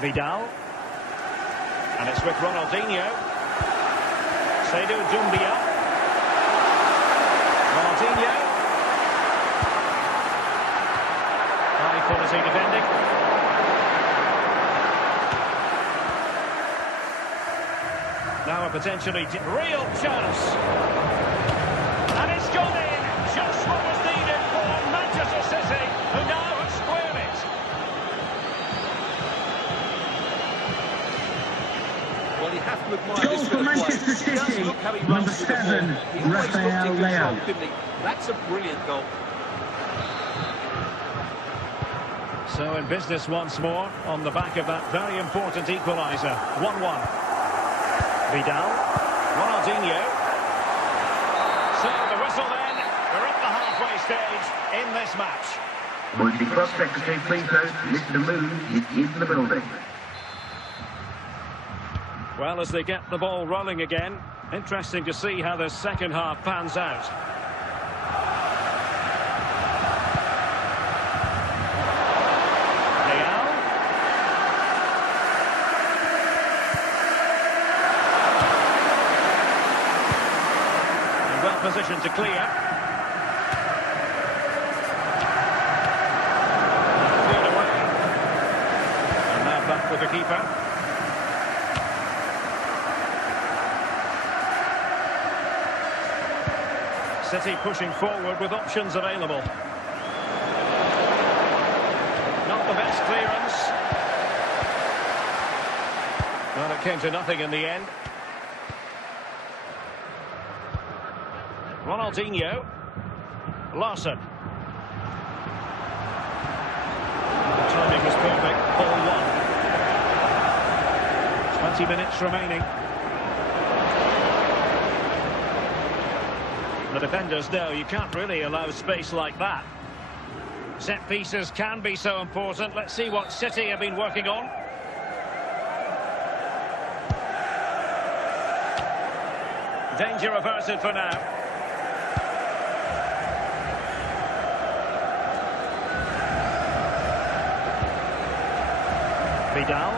Vidal. And it's with Ronaldinho. Seydou Doumbia. Ronaldinho. High quality defending. Now a potentially real chance. And it's gone in. Just what was needed for Manchester City, who now have squared it. Well, you have to admire this bit of Manchester play. Just City, look how he number runs with the ball. 7, He always looked in Rafael control, Leão. didn't he? That's a brilliant goal. So in business once more, on the back of that very important equaliser. 1-1. Vidal. Ronaldinho. So the whistle then. We're at the halfway stage in this match. Would the club secretary please note Mr. Moon is in the building. Well, as they get the ball rolling again, interesting to see how the second half pans out. Leão. And well positioned to clear. Cleared away. And now back with the keeper. City pushing forward with options available. Not the best clearance. Well, it came to nothing in the end. Ronaldinho. Larson. The timing was perfect. Ball 1. 20 minutes remaining. The defenders know you can't really allow space like that. Set pieces can be so important. Let's see what City have been working on. Danger averted for now. Vidal.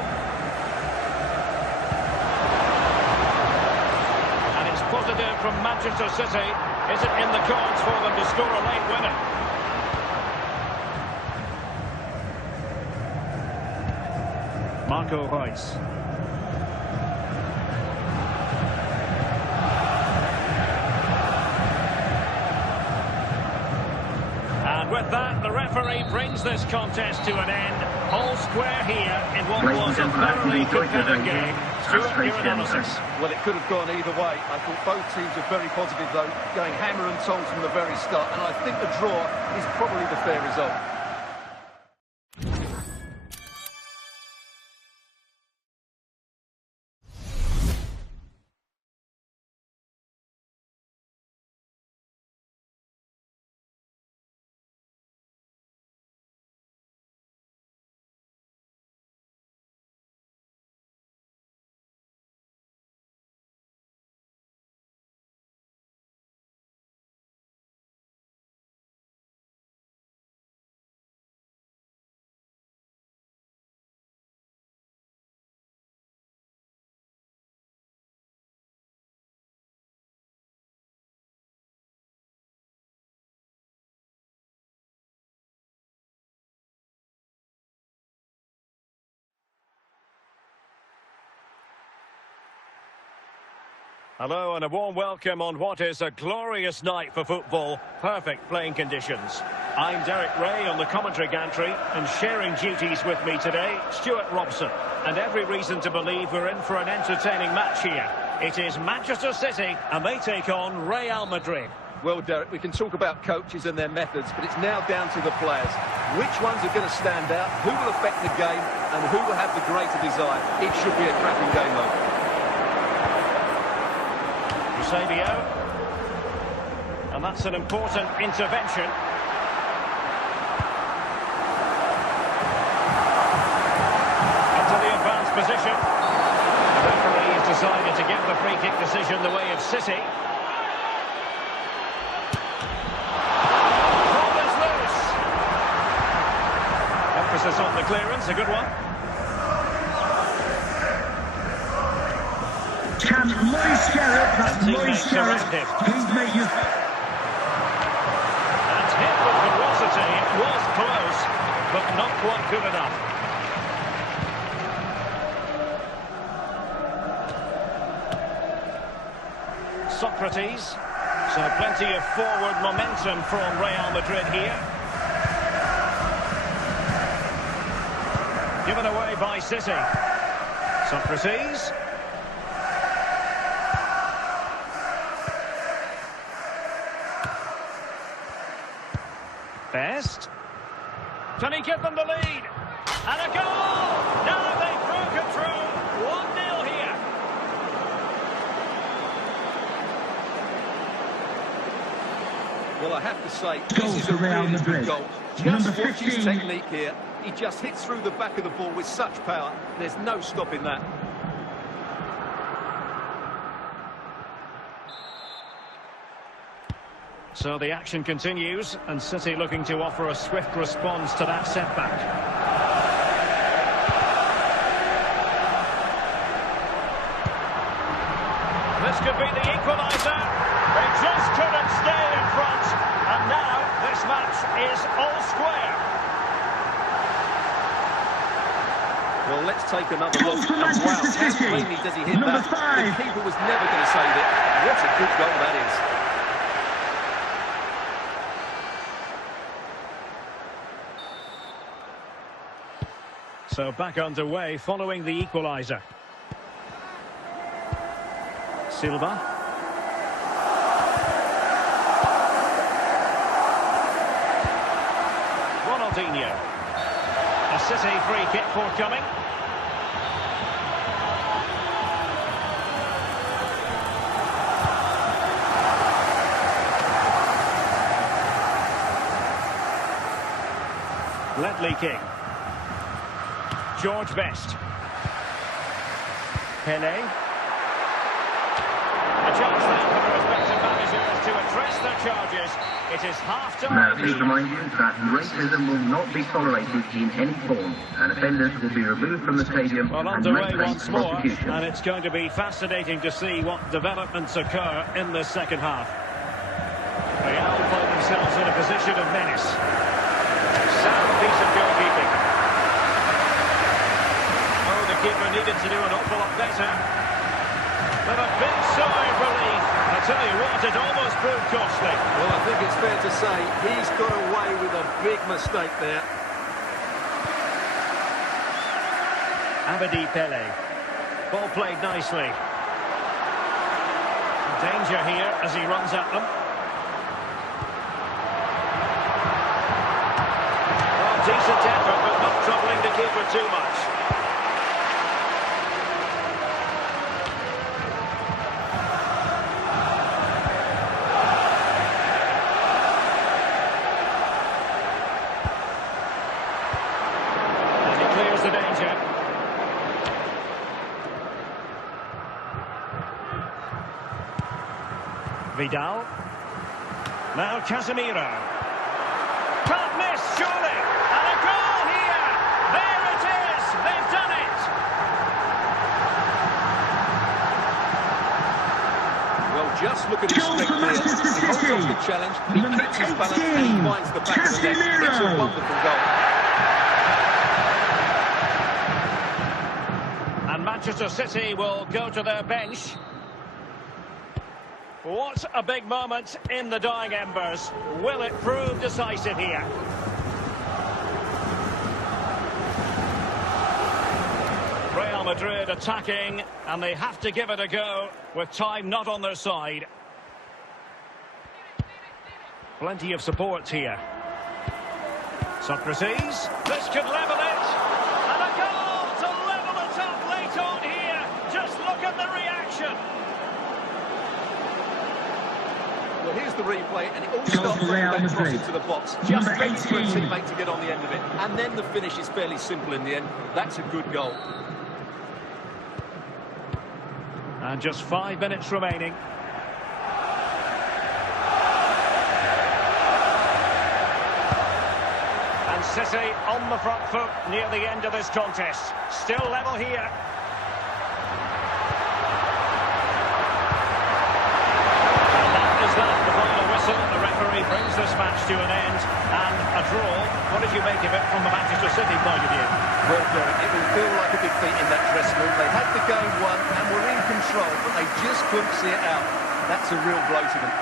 And it's positive from Manchester City. Is it in the cards for them to score a late winner? Marco Reus. And with that, the referee brings this contest to an end. All square here in what was a thoroughly competitive game. Stuart, your analysis. Well, it could have gone either way. I thought both teams are very positive, though, going hammer and tongs from the very start. And I think the draw is probably the fair result. Hello and a warm welcome on what is a glorious night for football. Perfect playing conditions. I'm Derek Ray on the commentary gantry, and sharing duties with me today, Stuart Robson. And every reason to believe we're in for an entertaining match here. It is Manchester City, and they take on Real Madrid. Well, Derek, we can talk about coaches and their methods, but it's now down to the players. Which ones are going to stand out, who will affect the game, and who will have the greater desire? It should be a cracking game, though. Eusebio. And that's an important intervention. Into the advanced position. The referee has decided to give the free kick decision the way of City. Ball is loose. Emphasis on the clearance, a good one. Can Moise Garrett, that's Moise Garrett, please make you... And hit with ferocity, it was close, but not quite good enough. Socrates, so plenty of forward momentum from Real Madrid here. Given away by City. Socrates. Best. Can he give them the lead? And a goal! Now they've broken through. 1-0 here. Well, I have to say, this is a really good goal. Just watch his technique here. He just hits through the back of the ball with such power. There's no stopping that. So the action continues, and City looking to offer a swift response to that setback. This could be the equaliser. They just couldn't stay in front, and now this match is all square. Well, let's take another look. And wow, how cleanly does he hit that? The keeper was never going to save it. What a good goal that is. So back underway following the equaliser. Silva. Ronaldinho. A City free kick forthcoming. Ledley King. George Best. Pele. A chance then for the respective managers to address their charges. It is half-time. Now, please remind you that racism will not be tolerated in any form, and offenders will be removed from the stadium Well, and underway might face once more, prosecution. and it's going to be fascinating to see what developments occur in the second half. Real find themselves in a position of menace. Sound piece of goalkeeping. Oh, the keeper needed to do an awful lot better. But a big sigh of relief. I tell you what, it almost proved costly. Well, I think it's fair to say he's got away with a big mistake there. Abedi Pele. Ball played nicely. Danger here as he runs at them. Well, decent effort, but not troubling the keeper too much. And he clears the danger. Vidal. Now Casemiro. Can't miss, surely. And a goal here. There it is. They've done it. Well, just look at his strength here. He holds off the challenge, he keeps his balance, and he finds the back of the net. It's a wonderful goal. And Manchester City will go to their bench. What a big moment in the dying embers. Will it prove decisive here? Real Madrid attacking, and they have to give it a go with time not on their side. Plenty of support here. Socrates. This could level it. And a goal to level it up late on here. Just look at the reaction. Well, here's the replay, and it all starts with that cross into the box. Just waiting for a teammate to get on the end of it. And then the finish is fairly simple in the end. That's a good goal. And just 5 minutes remaining. And City on the front foot near the end of this contest. Still level here. to an end and a draw. What did you make of it from the Manchester City point of view? Well, Derek, it will feel like a defeat in that dressing room. They had the game won and were in control, but they just couldn't see it out. That's a real blow to them.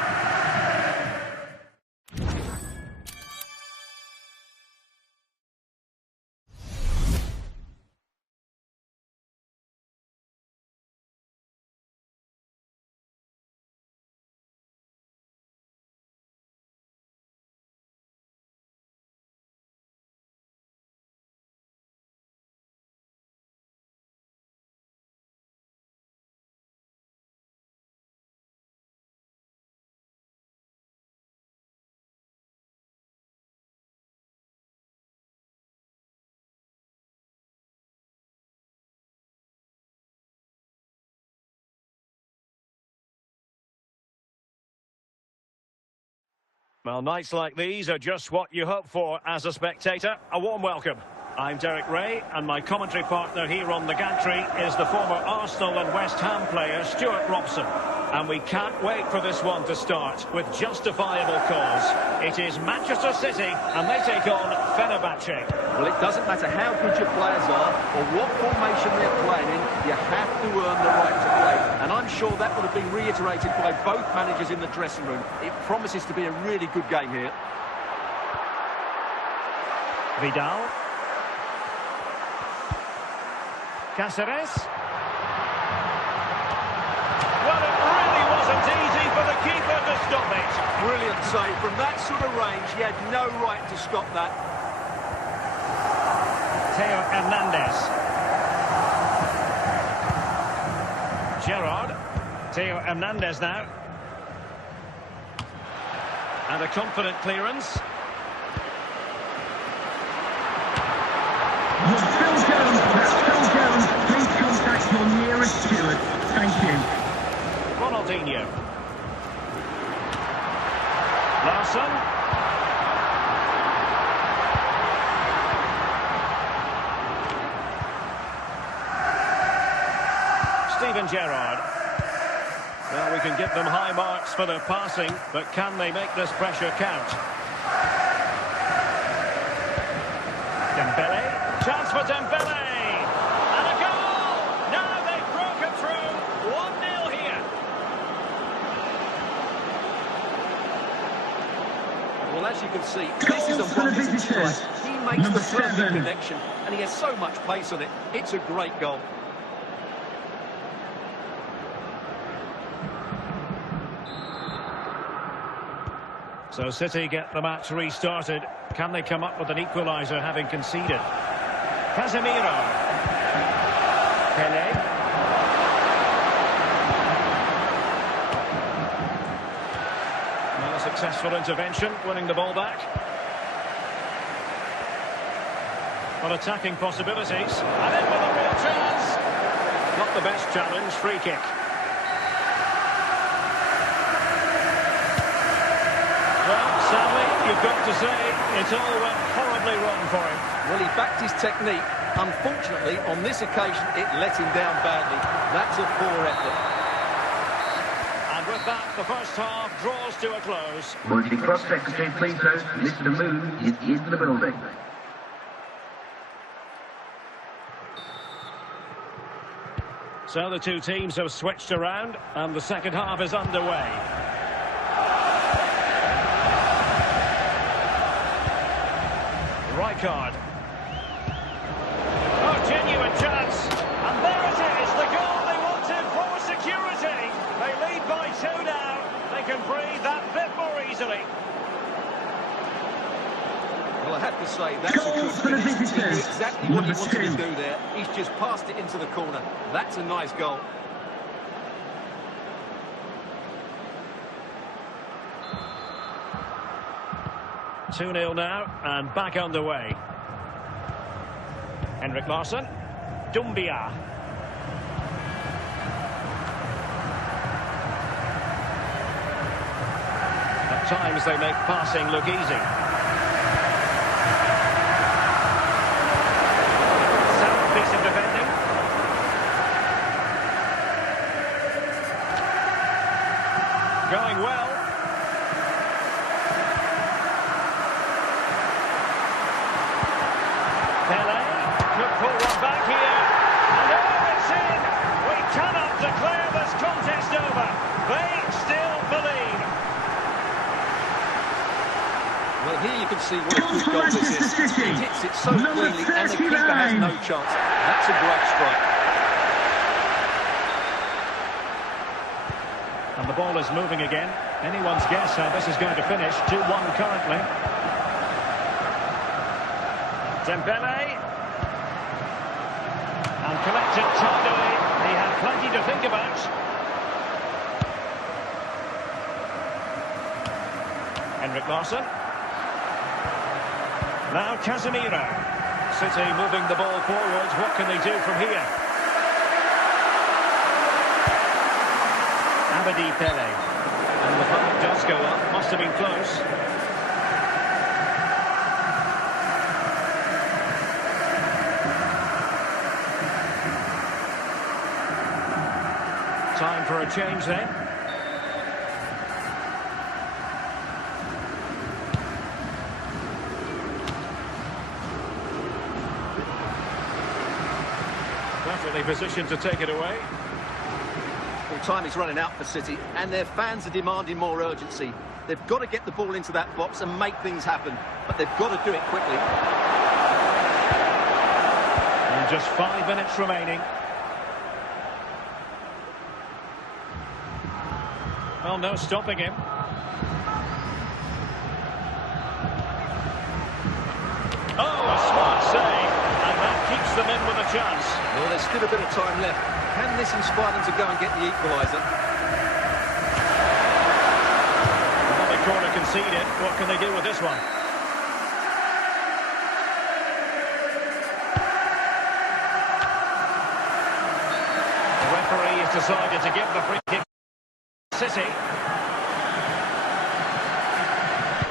Well, nights like these are just what you hope for as a spectator. A warm welcome. I'm Derek Ray, and my commentary partner here on the gantry is the former Arsenal and West Ham player Stuart Robson. And we can't wait for this one to start with justifiable cause. It is Manchester City, and they take on Fenerbahce. Well, it doesn't matter how good your players are or what formation they're playing in, you have to earn the right to play. And I'm sure that would have been reiterated by both managers in the dressing room. It promises to be a really good game here. Vidal. Cáceres. Well, it really wasn't easy for the keeper to stop it. Brilliant save. From that sort of range, he had no right to stop that. Theo Hernandez. Gerrard. Theo Hernandez now. And a confident clearance. Phil Jones, that's Phil Jones. Please contact your nearest steward. Thank you. Ronaldinho. Larsson. Steven Gerrard. Well, we can give them high marks for their passing, but can they make this pressure count? Dembele. Chance for Dembele. And a goal! Now they've broken through. 1-0 here. Well, as you can see, this is a wonderful strike. He makes the perfect connection, and he has so much pace on it. It's a great goal. So City get the match restarted. Can they come up with an equaliser having conceded? Casemiro. Pele. Well, a successful intervention, winning the ball back. On attacking possibilities. And in with a real chance. Not the best challenge, free kick. Well, sadly, you've got to say, it all went horribly wrong for him. Well, he backed his technique. Unfortunately, on this occasion, it let him down badly. That's a poor effort. And with that, the first half draws to a close. Would the cross secretary please note Mr. Moon is in the building. So the two teams have switched around, and the second half is underway. Rijkaard. Oh, genuine chance. And there it is, the goal they wanted for security. They lead by 2 now. They can breathe that bit more easily. Well, I have to say, that's a good finish. He knew exactly what he wanted to do there. He's just passed it into the corner. That's a nice goal. Two 2-0 now, and back underway. Henrik Larsson. Dumbia. At times they make passing look easy. Sound piece of defending. Going well. pull one back here. And oh, it's in! We cannot declare this contest over. They still believe. Well, here you can see what a good goal this is. He hits it so cleanly and the keeper has no chance. That's a great strike. And the ball is moving again. Anyone's guess how this is going to finish. 2-1 currently. Dembele. And collected tidily. He had plenty to think about. Henrik Larsson. Now Casemiro. City moving the ball forwards. What can they do from here? Abedi Pele. And the puck does go up. Must have been close. Time for a change then. Perfectly positioned to take it away. Well, time is running out for City, and their fans are demanding more urgency. They've got to get the ball into that box and make things happen, but they've got to do it quickly. And just 5 minutes remaining. Well, no stopping him. Oh, a smart save, and that keeps them in with a chance. Well, there's still a bit of time left. Can this inspire them to go and get the equaliser? Another corner conceded. What can they do with this one? The referee has decided to give the free kick to City.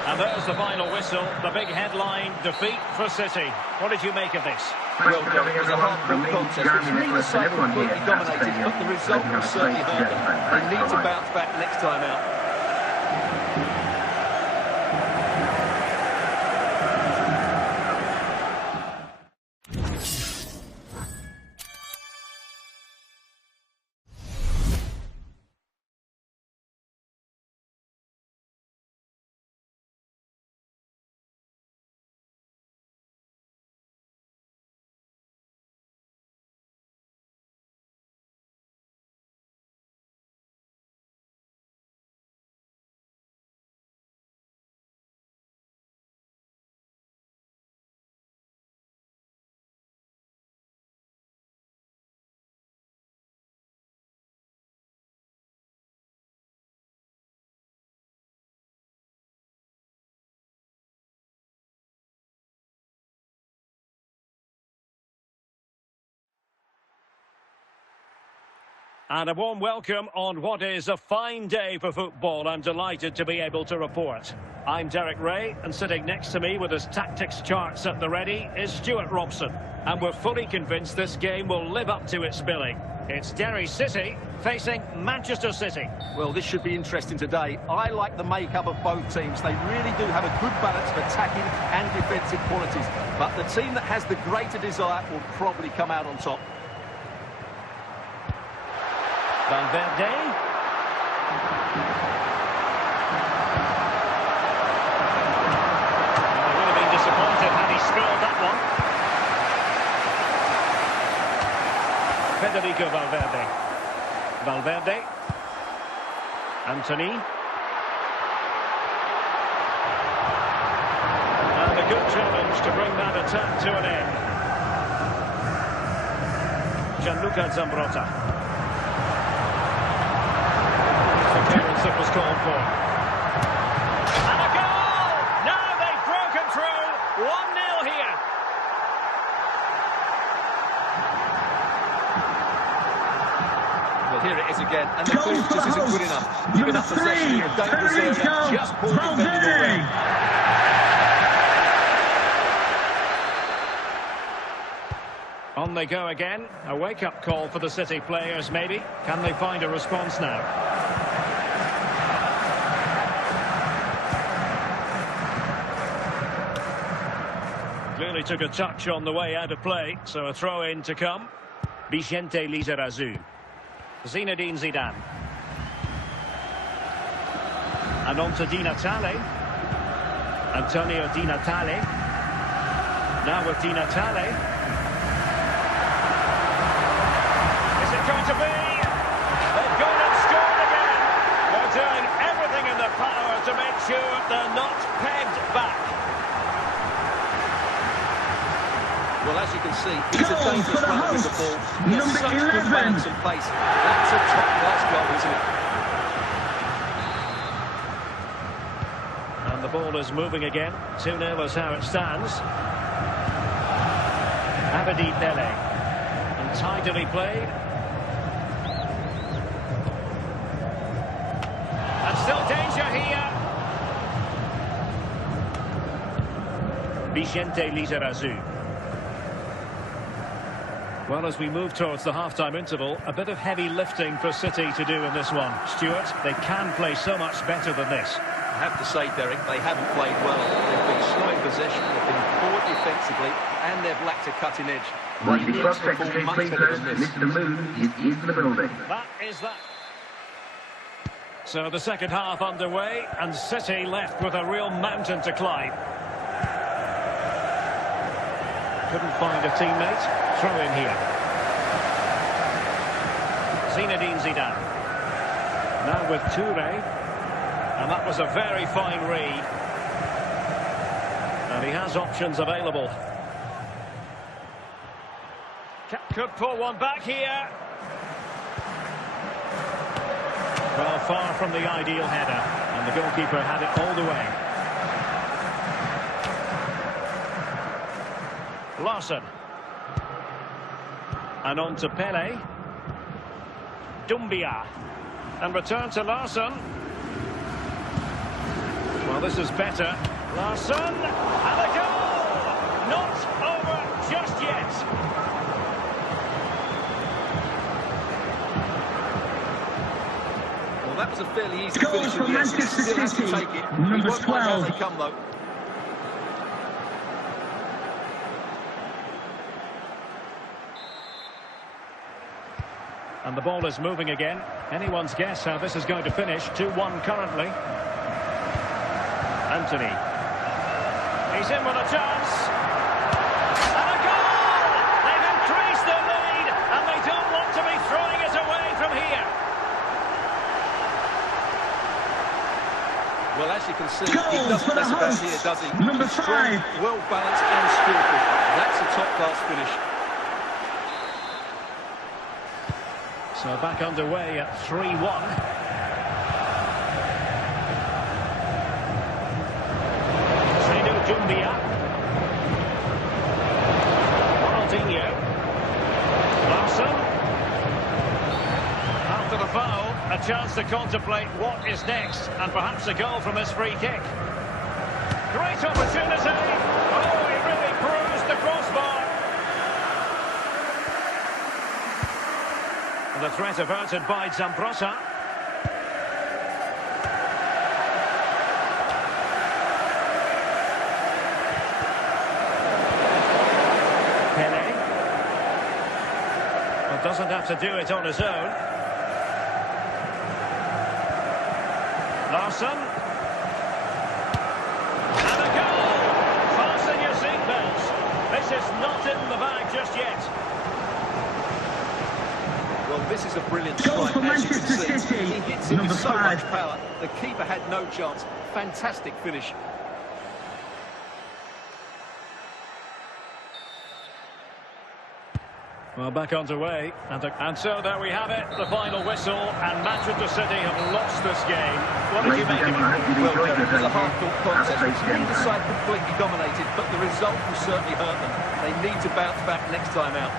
And there's the final whistle. The big headline, defeat for City. What did you make of this? Well, it was a hard-fought contest. Neither side completely dominated, but the result will certainly hurt them. They need to bounce back next time out. And a warm welcome on what is a fine day for football. I'm delighted to be able to report. I'm Derek Ray, and sitting next to me with his tactics charts at the ready is Stuart Robson. And we're fully convinced this game will live up to its billing. It's Derry City facing Manchester City. Well, this should be interesting today. I like the makeup of both teams. They really do have a good balance of attacking and defensive qualities. But the team that has the greater desire will probably come out on top. Valverde. Well, they would have been disappointed had he spilled that one. Federico Valverde. Valverde. Anthony. And a good challenge to bring that attack to an end. Gianluca Zambrotta. Clearance that was called for. And a goal! Now they've broken through. 1-0 here. Well, here it is again, and the clearance just isn't good enough. Giving up possession in a dangerous area, just poor defending all round. On they go again. A wake-up call for the City players, maybe. Can they find a response now? Clearly took a touch on the way out of play, so a throw-in to come. Vicente Lizarazu. Zinedine Zidane. And on to Di Natale. Antonio Di Natale. Now with Di Natale. Is it going to be? They've gone and scored again. They're doing everything in their power to make sure they're not pegged back. Well, as you can see, he's a dangerous runner with the ball. He's got such good 11. balance and pace. That's a top-class goal, isn't it? And the ball is moving again. 2-0 is how it stands. Abedi Pele. And tidily played. And still danger here. Vicente Lizarazu. Well, as we move towards the half-time interval, a bit of heavy lifting for City to do in this one. Stuart, they can play so much better than this. I have to say, Derek, they haven't played well. They've been slow in possession, they've been poor defensively, and they've lacked a cutting edge. They The need club to perform secretary, much please, better sir. than this. Mr. Moon is in the building. That is that. So the second half underway, and City left with a real mountain to climb. Couldn't find a teammate. Throw in here. Zinedine Zidane. Now with Touré. And that was a very fine read. And he has options available. Could pull one back here. Well, far from the ideal header. And the goalkeeper had it all the way. Larson. And on to Pele. Dumbia. And return to Larson. Well, this is better. Larson. And a goal! Not over just yet. Well, that was a fairly easy Goal finish for in the end. He Manchester still has to City. take it. Number He won't mind how 12. they come, though. And the ball is moving again. Anyone's guess how this is going to finish. 2-1 currently. Anthony. He's in with a chance. And a goal! They've increased their lead, and they don't want to be throwing it away from here. Well, as you can see, Goal he doesn't for the mess about hosts. here, does he? Number He's strong, 5. well-balanced and skillful. That's a top-class finish. So back underway at 3-1. Seydou Doumbia. Ronaldinho. Larson. After the foul, a chance to contemplate what is next, and perhaps a goal from his free kick. Great opportunity. Oh, he really bruised the crossbar. The threat averted by Zambrotta. Pele. Well, doesn't have to do it on his own. Larson. And a goal! Fasten your seatbelts. This is not in the bag just yet. Well, this is a brilliant Goal strike, for as you can Manchester see. City. He hits it Number with so 5. much power. The keeper had no chance. Fantastic finish. Well, back underway, and so there we have it, the final whistle, and Manchester City have lost this game. What did you Ladies make and of gentlemen, it? you've Well, enjoyed it was a yourself. hard-fought Have a contest. great day. Neither side completely dominated, but the result will certainly hurt them. They need to bounce back next time out.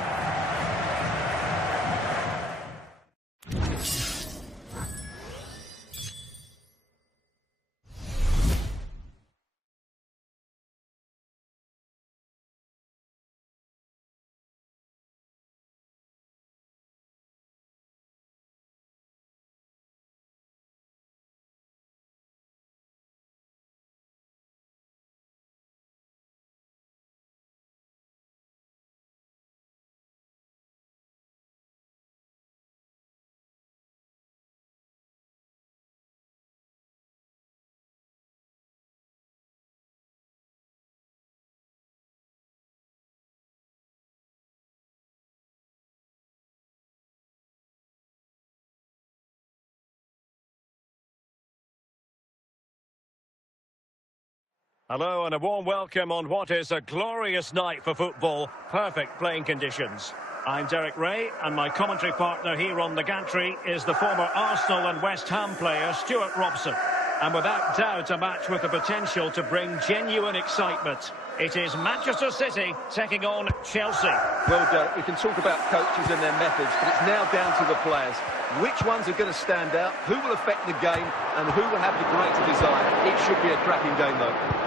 Hello and a warm welcome on what is a glorious night for football. Perfect playing conditions. I'm Derek Ray, and my commentary partner here on the gantry is the former Arsenal and West Ham player Stuart Robson. And without doubt a match with the potential to bring genuine excitement. It is Manchester City taking on Chelsea. Well, Derek, we can talk about coaches and their methods, but it's now down to the players. Which ones are going to stand out, who will affect the game, and who will have the greater desire. It should be a cracking game, though.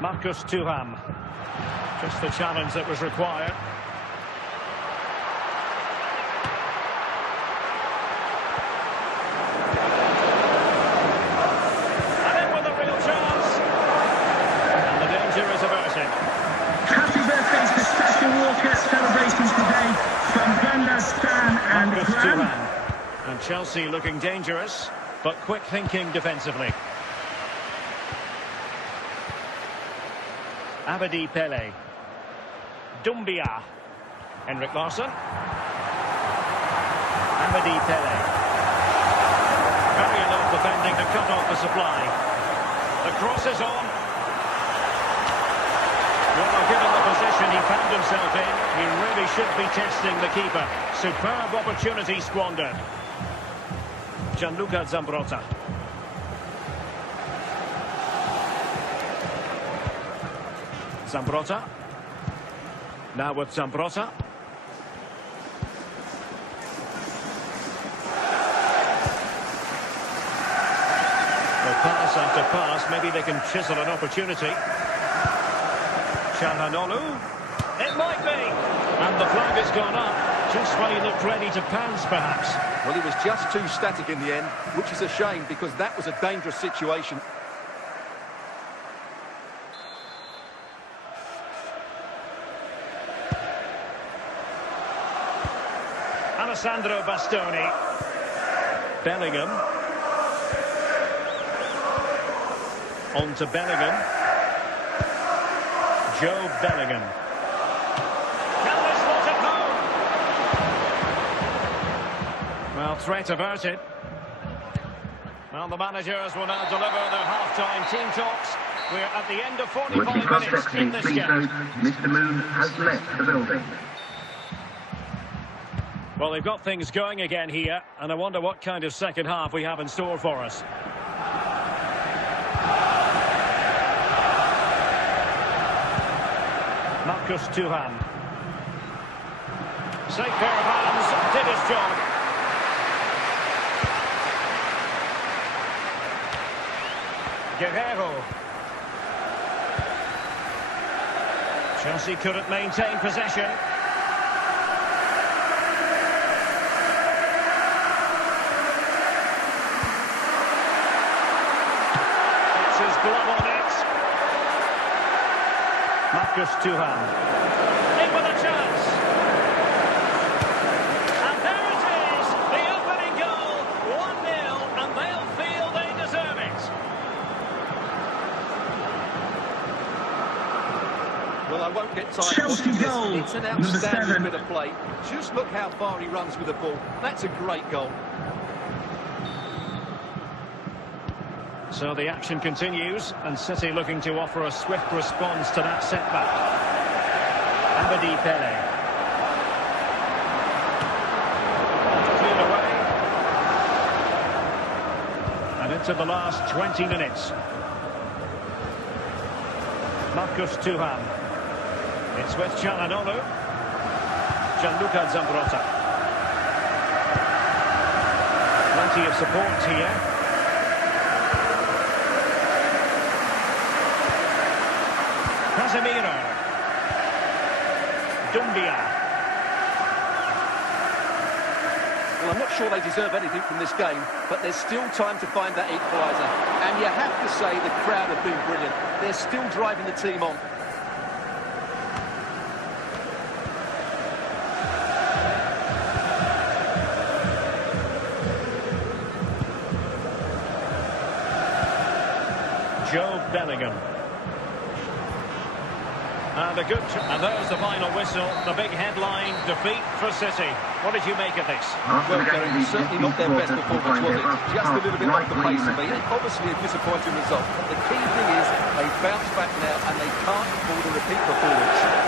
Marcus Thuram. Just the challenge that was required. And in with a real chance. And the danger is averted. Happy birthday to Special Walker celebrations today from Brenda, Stan and Marcus Graham. Thuram. And Chelsea looking dangerous, but quick thinking defensively. Abedi Pele. Doumbia. Henrik Larsson. Abedi Pele. Very enough defending to cut off the supply. The cross is on. Well, given the position he found himself in, he really should be testing the keeper. Superb opportunity squandered. Gianluca Zambrotta. Zambrotta. Now with Zambrotta. Well, pass after pass, maybe they can chisel an opportunity. Çalhanoğlu. It might be. And the flag has gone up, just when he looked ready to pounce, perhaps. Well, he was just too static in the end, which is a shame because that was a dangerous situation. Alessandro Bastoni. Bellingham. On to Bellingham. Joe Bellingham. Can this not at home? Well, threat averted. Well, the managers will now deliver their half-time team talks. We're at the end of 45 minutes in this game. Mr. Moon has left the building. Well, they've got things going again here, and I wonder what kind of second half we have in store for us. Marcus Thuram. Safe pair of hands, did his job. Guerrero. Chelsea couldn't maintain possession. Glove on it. Marcus Thuram. In with a chance. And there it is. The opening goal. 1-0. And they'll feel they deserve it. Well, I won't get tired. Chelsea goal, It's an number outstanding 7. bit of play. Just look how far he runs with the ball. That's a great goal. So the action continues, and City looking to offer a swift response to that setback. Abedi Pele. Cleared away. And into the last 20 minutes. Marcus Thuram. It's with Çalhanoğlu. Gianluca Zambrotta. Plenty of support here. Casemiro. Doumbia. Well, I'm not sure they deserve anything from this game, but there's still time to find that equaliser. And you have to say the crowd have been brilliant. They're still driving the team on. Joe Bellingham. And there's the final whistle. The big headline, defeat for City. What did you make of this? Well, Gary, certainly not their best performance, was it? Just a little bit off the pace of me. Obviously a disappointing result. But the key thing is they bounce back now and they can't afford a repeat performance.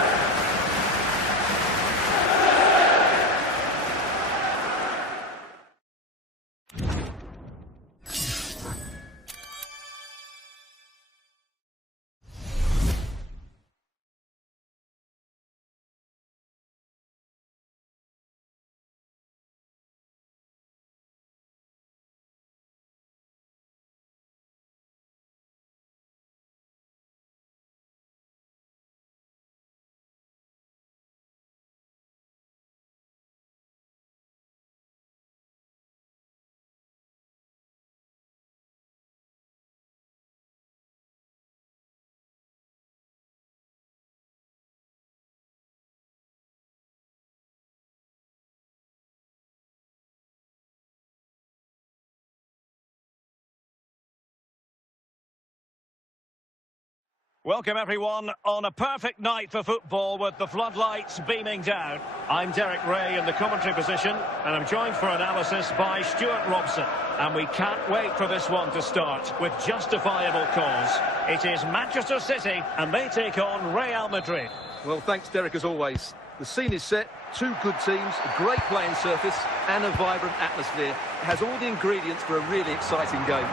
Welcome everyone on a perfect night for football with the floodlights beaming down. I'm Derek Ray in the commentary position and I'm joined for analysis by Stuart Robson. And we can't wait for this one to start with justifiable cause. It is Manchester City and they take on Real Madrid. Well, thanks Derek as always. The scene is set, two good teams, a great playing surface and a vibrant atmosphere. It has all the ingredients for a really exciting game.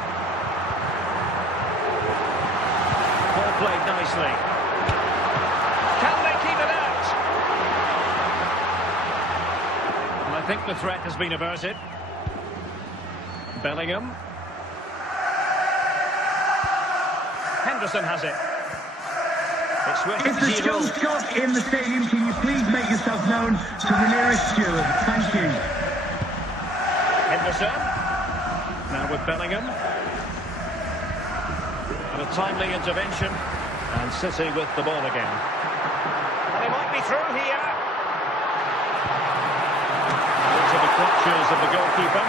Played nicely. Can they keep it out? And I think the threat has been averted. Bellingham. Henderson has it. It's with If the skills shot in the stadium, can you please make yourself known to the nearest steward? Thank you. Henderson. Now with Bellingham. And a timely intervention. And City with the ball again. And they might be through here. Into the clutches of the goalkeeper.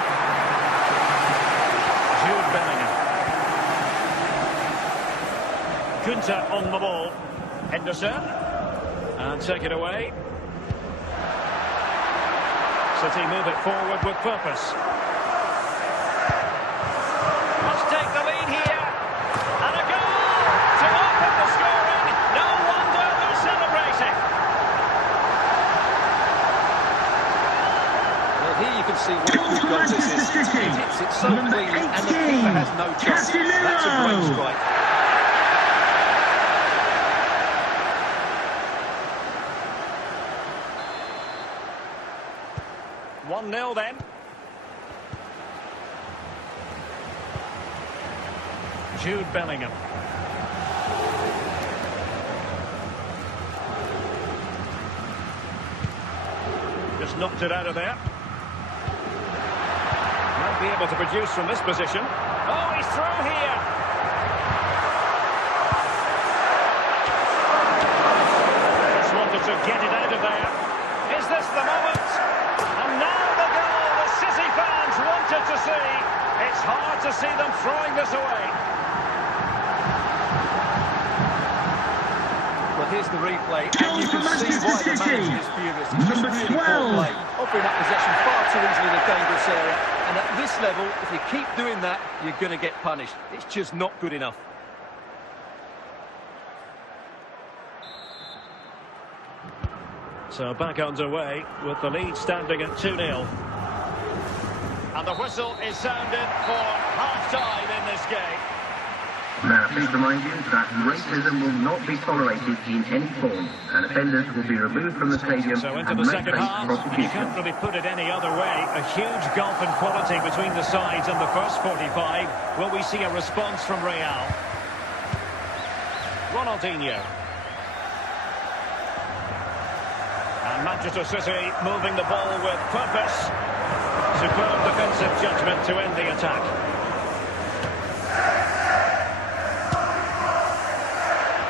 Jude Bellingham. Kunta on the ball. Henderson. And take it away. City move it forward with purpose. Must take the lead here. And a goal to open the scoring. No wonder they're celebrating. Well, here you can see what a good goal this is. He hits it so cleanly and the keeper has no chance. That's a great strike. 1-0 then. Jude Bellingham. Just knocked it out of there. Might be able to produce from this position. Oh, he's through here. Just wanted to get it out of there. Is this the moment? And now the goal the City fans wanted to see. It's hard to see them throwing this away. Well, here's the replay, and you can see why the manager is furious. It's just really poor play, offering up possession far too easily in a dangerous area. And at this level, if you keep doing that, you're going to get punished. It's just not good enough. So back underway with the lead standing at 2-0. And the whistle is sounded for half-time in this game. Now, please remind you that racism will not be tolerated in any form, and offenders will be removed from the stadium So into and the may second face half, you prosecution. can't really put it any other way. A huge gulf in quality between the sides in the first 45. Will we see a response from Real? Ronaldinho. And Manchester City moving the ball with purpose. Superb defensive judgment to end the attack.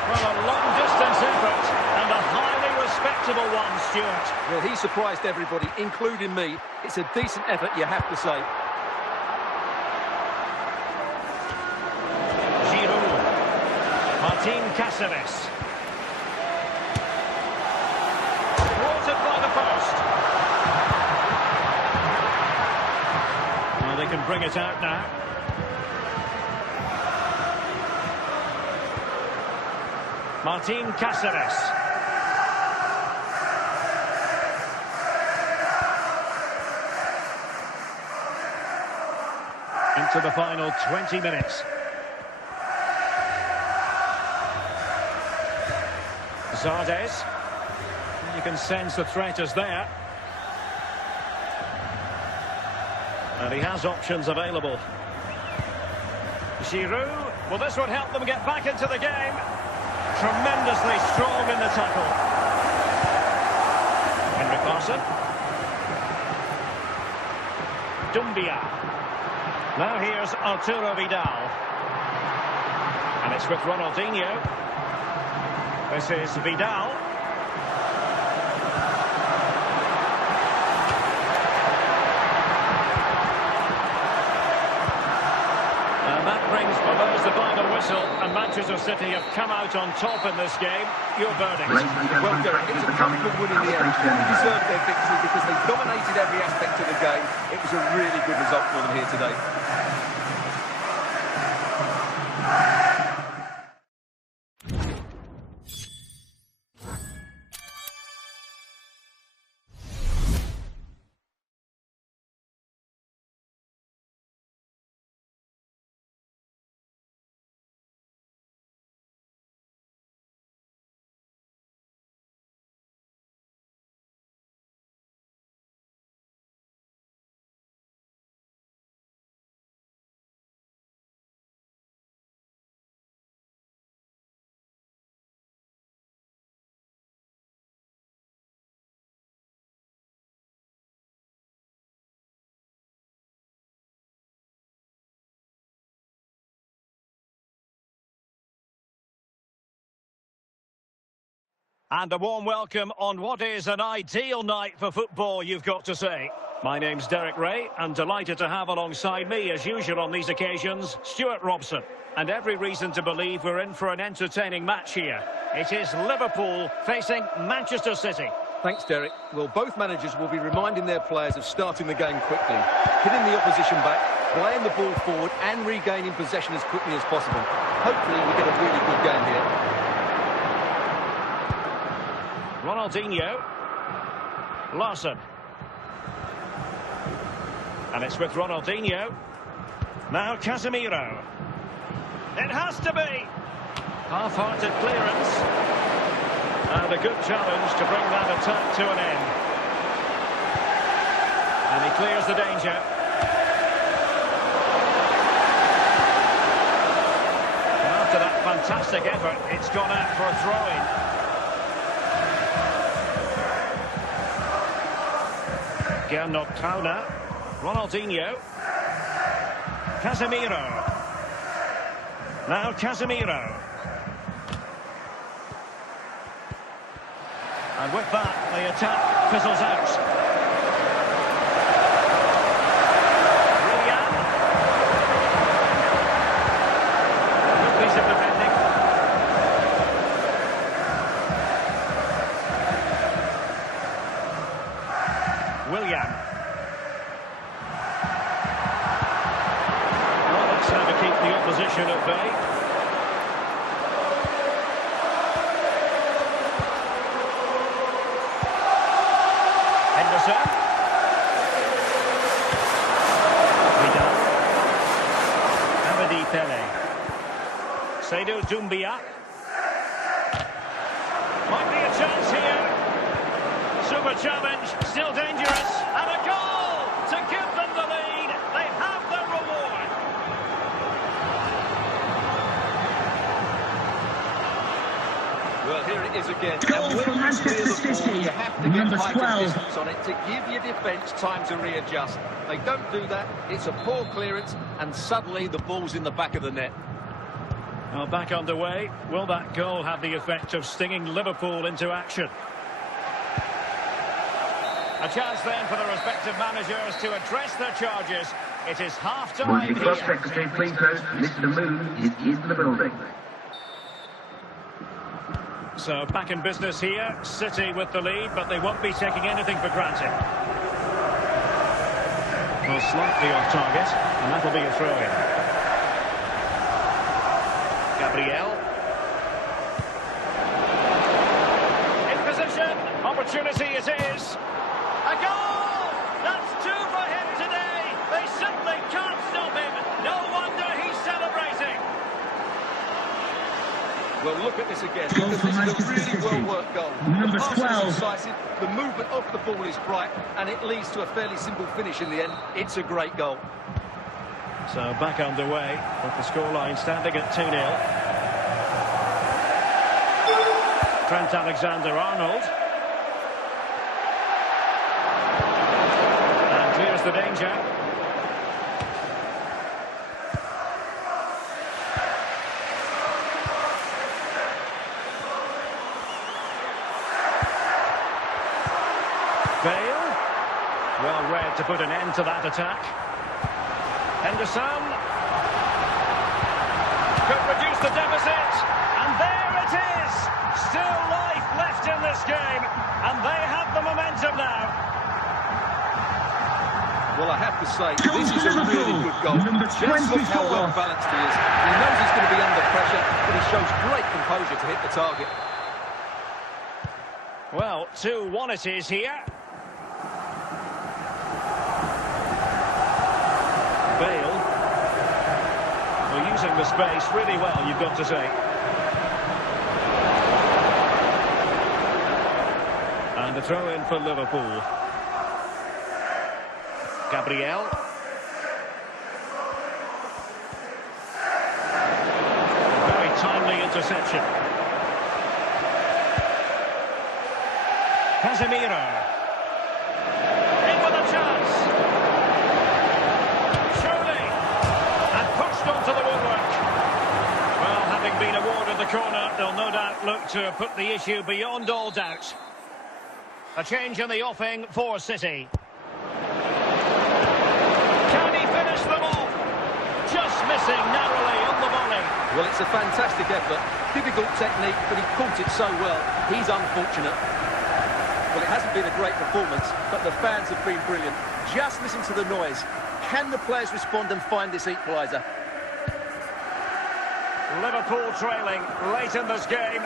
Well, a long-distance effort and a highly respectable one, Stuart. Well, he surprised everybody, including me. It's a decent effort, you have to say. Giroud. Martin Cáceres. and bring it out now. Martin Cáceres. Into the final 20 minutes. Zardes. You can sense the threat is there. And he has options available. Giroud. Well, this would help them get back into the game. Tremendously strong in the tackle. Henrik Larsson. Doumbia. Now here's Arturo Vidal. And it's with Ronaldinho. This is Vidal. And that brings, well, that was the final whistle, and Manchester City have come out on top in this game. Your verdict? Well, Derek, it's a comfortable win in the end. They deserved their victory because they dominated every aspect of the game. It was a really good result for them here today. And a warm welcome on what is an ideal night for football, you've got to say. My name's Derek Ray, and delighted to have alongside me, as usual on these occasions, Stuart Robson. And every reason to believe we're in for an entertaining match here. It is Liverpool facing Manchester City. Thanks, Derek. Well, both managers will be reminding their players of starting the game quickly, hitting the opposition back, playing the ball forward and regaining possession as quickly as possible. Hopefully we get a really good game here. Ronaldinho. Larsson. And it's with Ronaldinho. Now Casemiro. It has to be. Half-hearted clearance. And a good challenge to bring that attack to an end. And he clears the danger. And after that fantastic effort, it's gone out for a throw-in. Gernot Trauner. Ronaldinho. Casemiro. Now Casemiro. And with that, the attack fizzles out. Willian. Good piece of defending. Willian. Well, that's how to keep the opposition at bay. Seydou Doumbia. Might be a chance here. Super challenge, still dangerous. And a goal to give them the lead. They have their reward. Well, here it is again. Goal for Manchester City. You have to get Number height 12. and distance on it to give your defence time to readjust. They don't do that. It's a poor clearance, and suddenly the ball's in the back of the net. Well, back underway. Will that goal have the effect of stinging Liverpool into action? A chance then for the respective managers to address their charges. It is half-time Would the club here. secretary please host Mr. Moon is in the building. So back in business here. City with the lead, but they won't be taking anything for granted. Well, slightly off target, and that'll be a throw-in. Gabriel. In position. Opportunity it is. A goal! That's two for him today. They simply can't stop him. No wonder he's celebrating. Well, look at this again, Goal because for this is a Manchester really City. well-worked goal. Number The passing 12. is decisive, the movement off the ball is bright, and it leads to a fairly simple finish in the end. It's a great goal. So back underway with the scoreline standing at 2-0. Trent Alexander-Arnold. And clears the danger. Bale. Well read to put an end to that attack. Henderson. Could reduce the deficit. And there it is. Still life left in this game. And they have the momentum now. Well, I have to say, this is a really good goal. Number Just look how 24. well balanced he is. He knows he's going to be under pressure, but he shows great composure to hit the target. Well, 2-1 it is here. Bale. Well, using the space really well, you've got to say. And a throw-in for Liverpool. Gabriel. A very timely interception. Casemiro. In with a chance. Surely. And pushed onto the woodwork. Well, having been awarded the corner, they'll no doubt look to put the issue beyond all doubt. A change in the offing for City. Can he finish them off? Just missing narrowly on the volley. Well, it's a fantastic effort. Difficult technique, but he caught it so well. He's unfortunate. Well, it hasn't been a great performance, but the fans have been brilliant. Just listen to the noise. Can the players respond and find this equaliser? Liverpool trailing late in this game,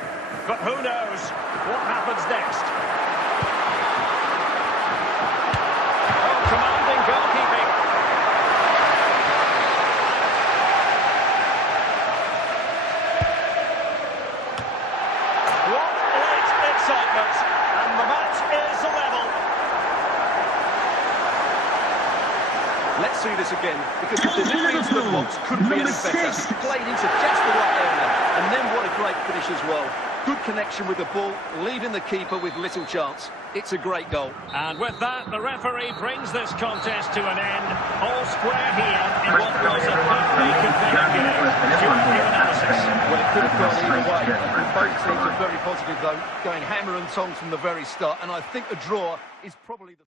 but who knows what happens next. Oh, commanding goalkeeping. What late excitement, and the match is level. Let's see this again, because the delivery into the box couldn't be any better. Played into just the right area, and then what a great finish as well. Good connection with the ball, leaving the keeper with little chance. It's a great goal. And with that, the referee brings this contest to an end. All square here in what was a very competitive game. Stuart, your analysis. Well, it could have gone either way. Both teams are very positive, though, going hammer and tongs from the very start, and I think a draw is probably the...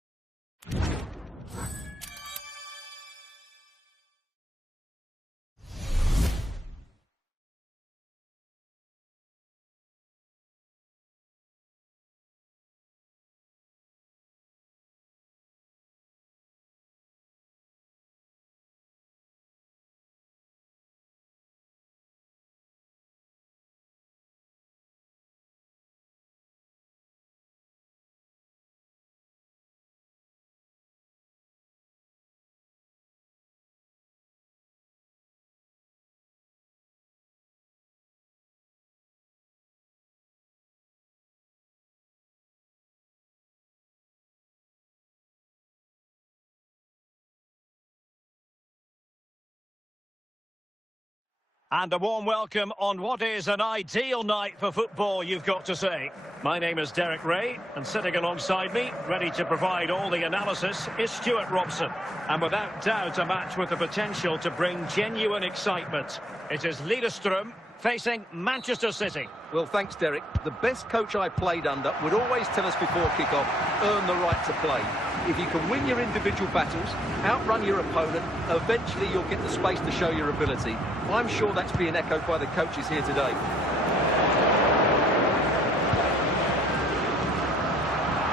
And a warm welcome on what is an ideal night for football, you've got to say. My name is Derek Ray, and sitting alongside me, ready to provide all the analysis, is Stuart Robson. And without doubt, a match with the potential to bring genuine excitement. It is Lillestrøm facing Manchester City. Well, thanks, Derek. The best coach I played under would always tell us before kick-off, earn the right to play. If you can win your individual battles, outrun your opponent, eventually you'll get the space to show your ability. I'm sure that's being echoed by the coaches here today.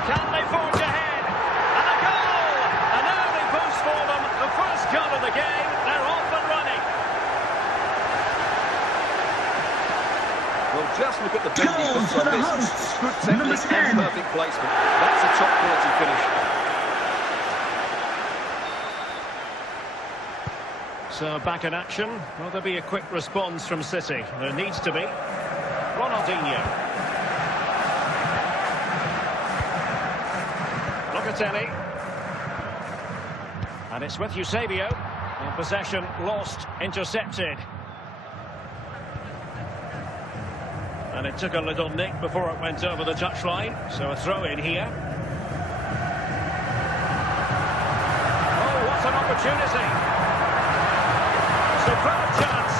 Can they forge ahead? And a goal! An early boost for them, again. They're off and running. Well, just look at the bend he Goal puts for on the this. hosts. Good Number technique 10. and perfect placement. That's a top quality finish. So back in action. Will there be a quick response from City? There needs to be. Ronaldinho. Locatelli. And it's with Eusebio. And possession lost, intercepted. And it took a little nick before it went over the touchline. So a throw in here. Oh, what an opportunity. Superb chance.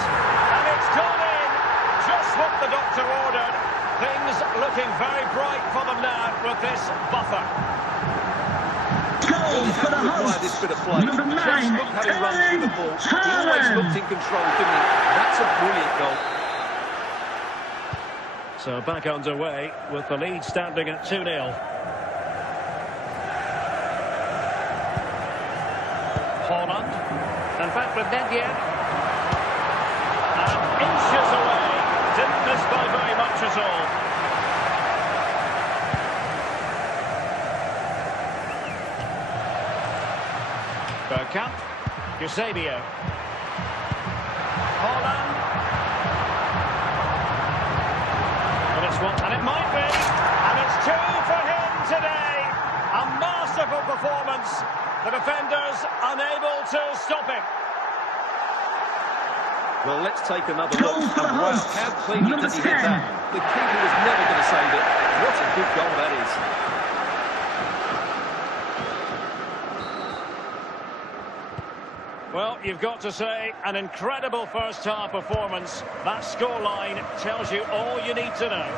And it's gone in. Just what the doctor ordered. Things looking very bright for them now with this buffer. Goal for the Require this hosts. bit of play. Number 9. Just look how he runs with the ball. He always looked in control, didn't he? That's a brilliant goal. So back underway with the lead standing at 2-0. Haaland. And back with DeinyG. And inches away. Didn't miss by very much at all. Bergkamp. Eusebio. Haaland. And it might be. And it's 2 for him today. A masterful performance. The defenders unable to stop him. Well, let's take another Goal look. for the And wow, hosts. how cleanly Number did he hit 10. that? The keeper was never going to save it. What a good goal that is. Well, you've got to say, an incredible first-half performance. That scoreline tells you all you need to know.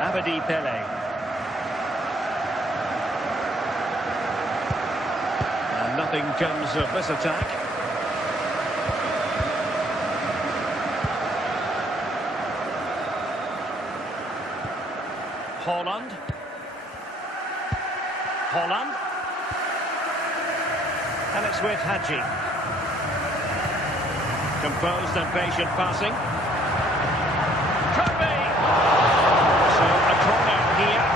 Abedi Pele. And nothing comes of this attack. Haaland. Haaland. And it's with Hadji. Composed and patient passing. Could be! So a corner here.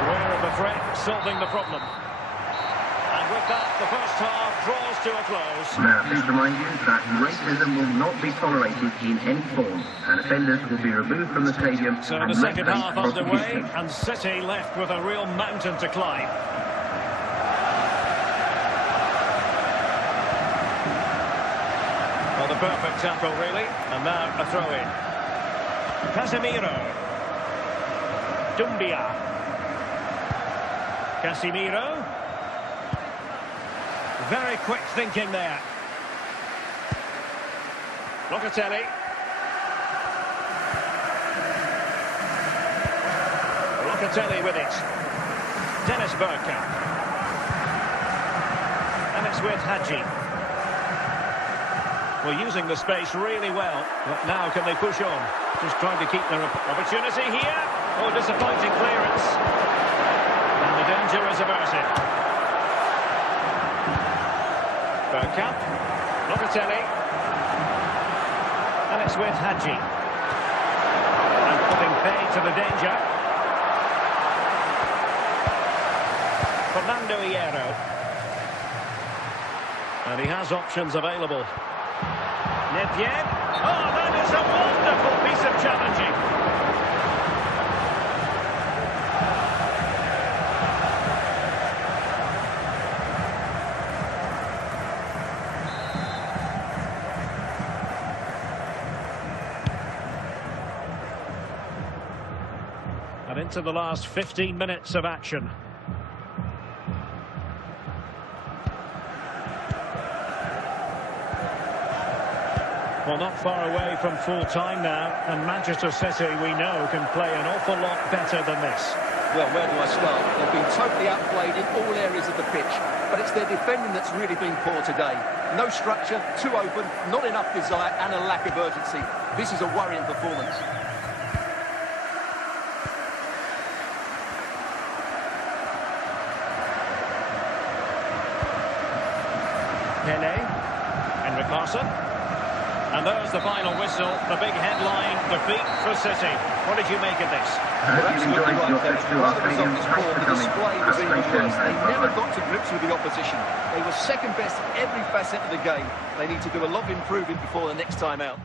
Aware of the threat, solving the problem. And with that, the first half draws to a close. Now, please remind you that racism will not be tolerated in any form, and offenders will be removed from the stadium So and the second face half underway, prosecution. and City left with a real mountain to climb. Well, the perfect tackle, really. And now a throw-in. Casemiro. Dumbia. Casemiro. Very quick thinking there. Locatelli. Locatelli with it. Dennis Bergkamp. And it's with Hadji. Well, using the space really well. But now can they push on? Just trying to keep their opportunity here. Oh, disappointing clearance. And the danger is averted. Bergkamp. Locatelli. And it's with Hadji. And putting pay to the danger. Fernando Hierro. And he has options available. Nepiev. Oh, that is a wonderful piece of challenging. And into the last 15 minutes of action. Well, not far away from full time now, and Manchester City, we know, can play an awful lot better than this. Well, where do I start? They've been totally outplayed in all areas of the pitch, but it's their defending that's really been poor today. No structure, too open, not enough desire, and a lack of urgency. This is a worrying performance. Pele, Henrik Larsson. And there's the final whistle, the big headline, defeat for City. What did you make of this? I hope you've enjoyed your trip to our stadium. Thanks for The coming. display was even worse. They never Bye-bye. got to grips with the opposition. They were second best in every facet of the game. They need to do a lot of improving before the next time out.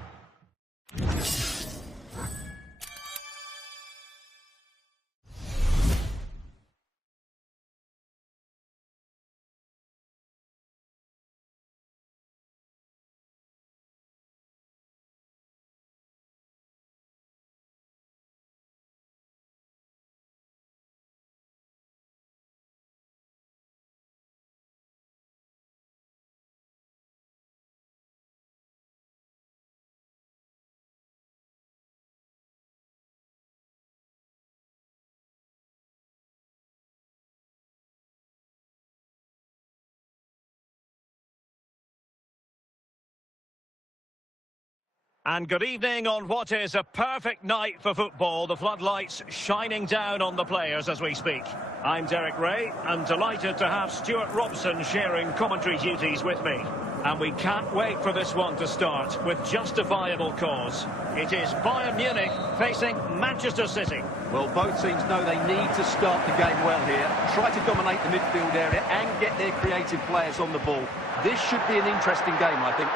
And good evening on what is a perfect night for football. The floodlights shining down on the players as we speak. I'm Derek Ray and delighted to have Stuart Robson sharing commentary duties with me. And we can't wait for this one to start with justifiable cause. It is Bayern Munich facing Manchester City. Well, both teams know they need to start the game well here. Try to dominate the midfield area and get their creative players on the ball. This should be an interesting game, I think.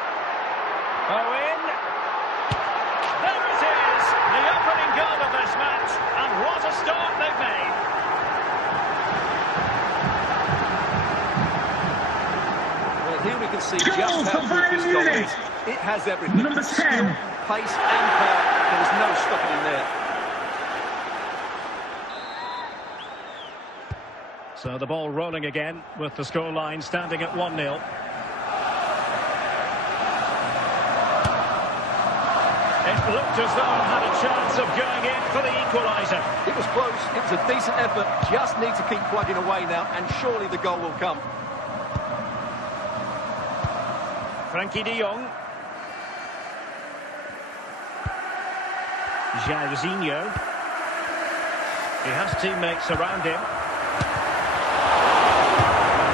Owen. There it is, the opening goal of this match, and what a start they've made. Well, here we can see Goal just for how good this Bayern goal Munich. is. It has everything. Number 10. Skill, pace and power. There was no stopping him there. So the ball rolling again with the scoreline standing at 1-0. It looked as though it had a chance of going in for the equaliser. It was close. It was a decent effort. Just need to keep plugging away now, and surely the goal will come. Frankie de Jong. Jairzinho. He has teammates around him.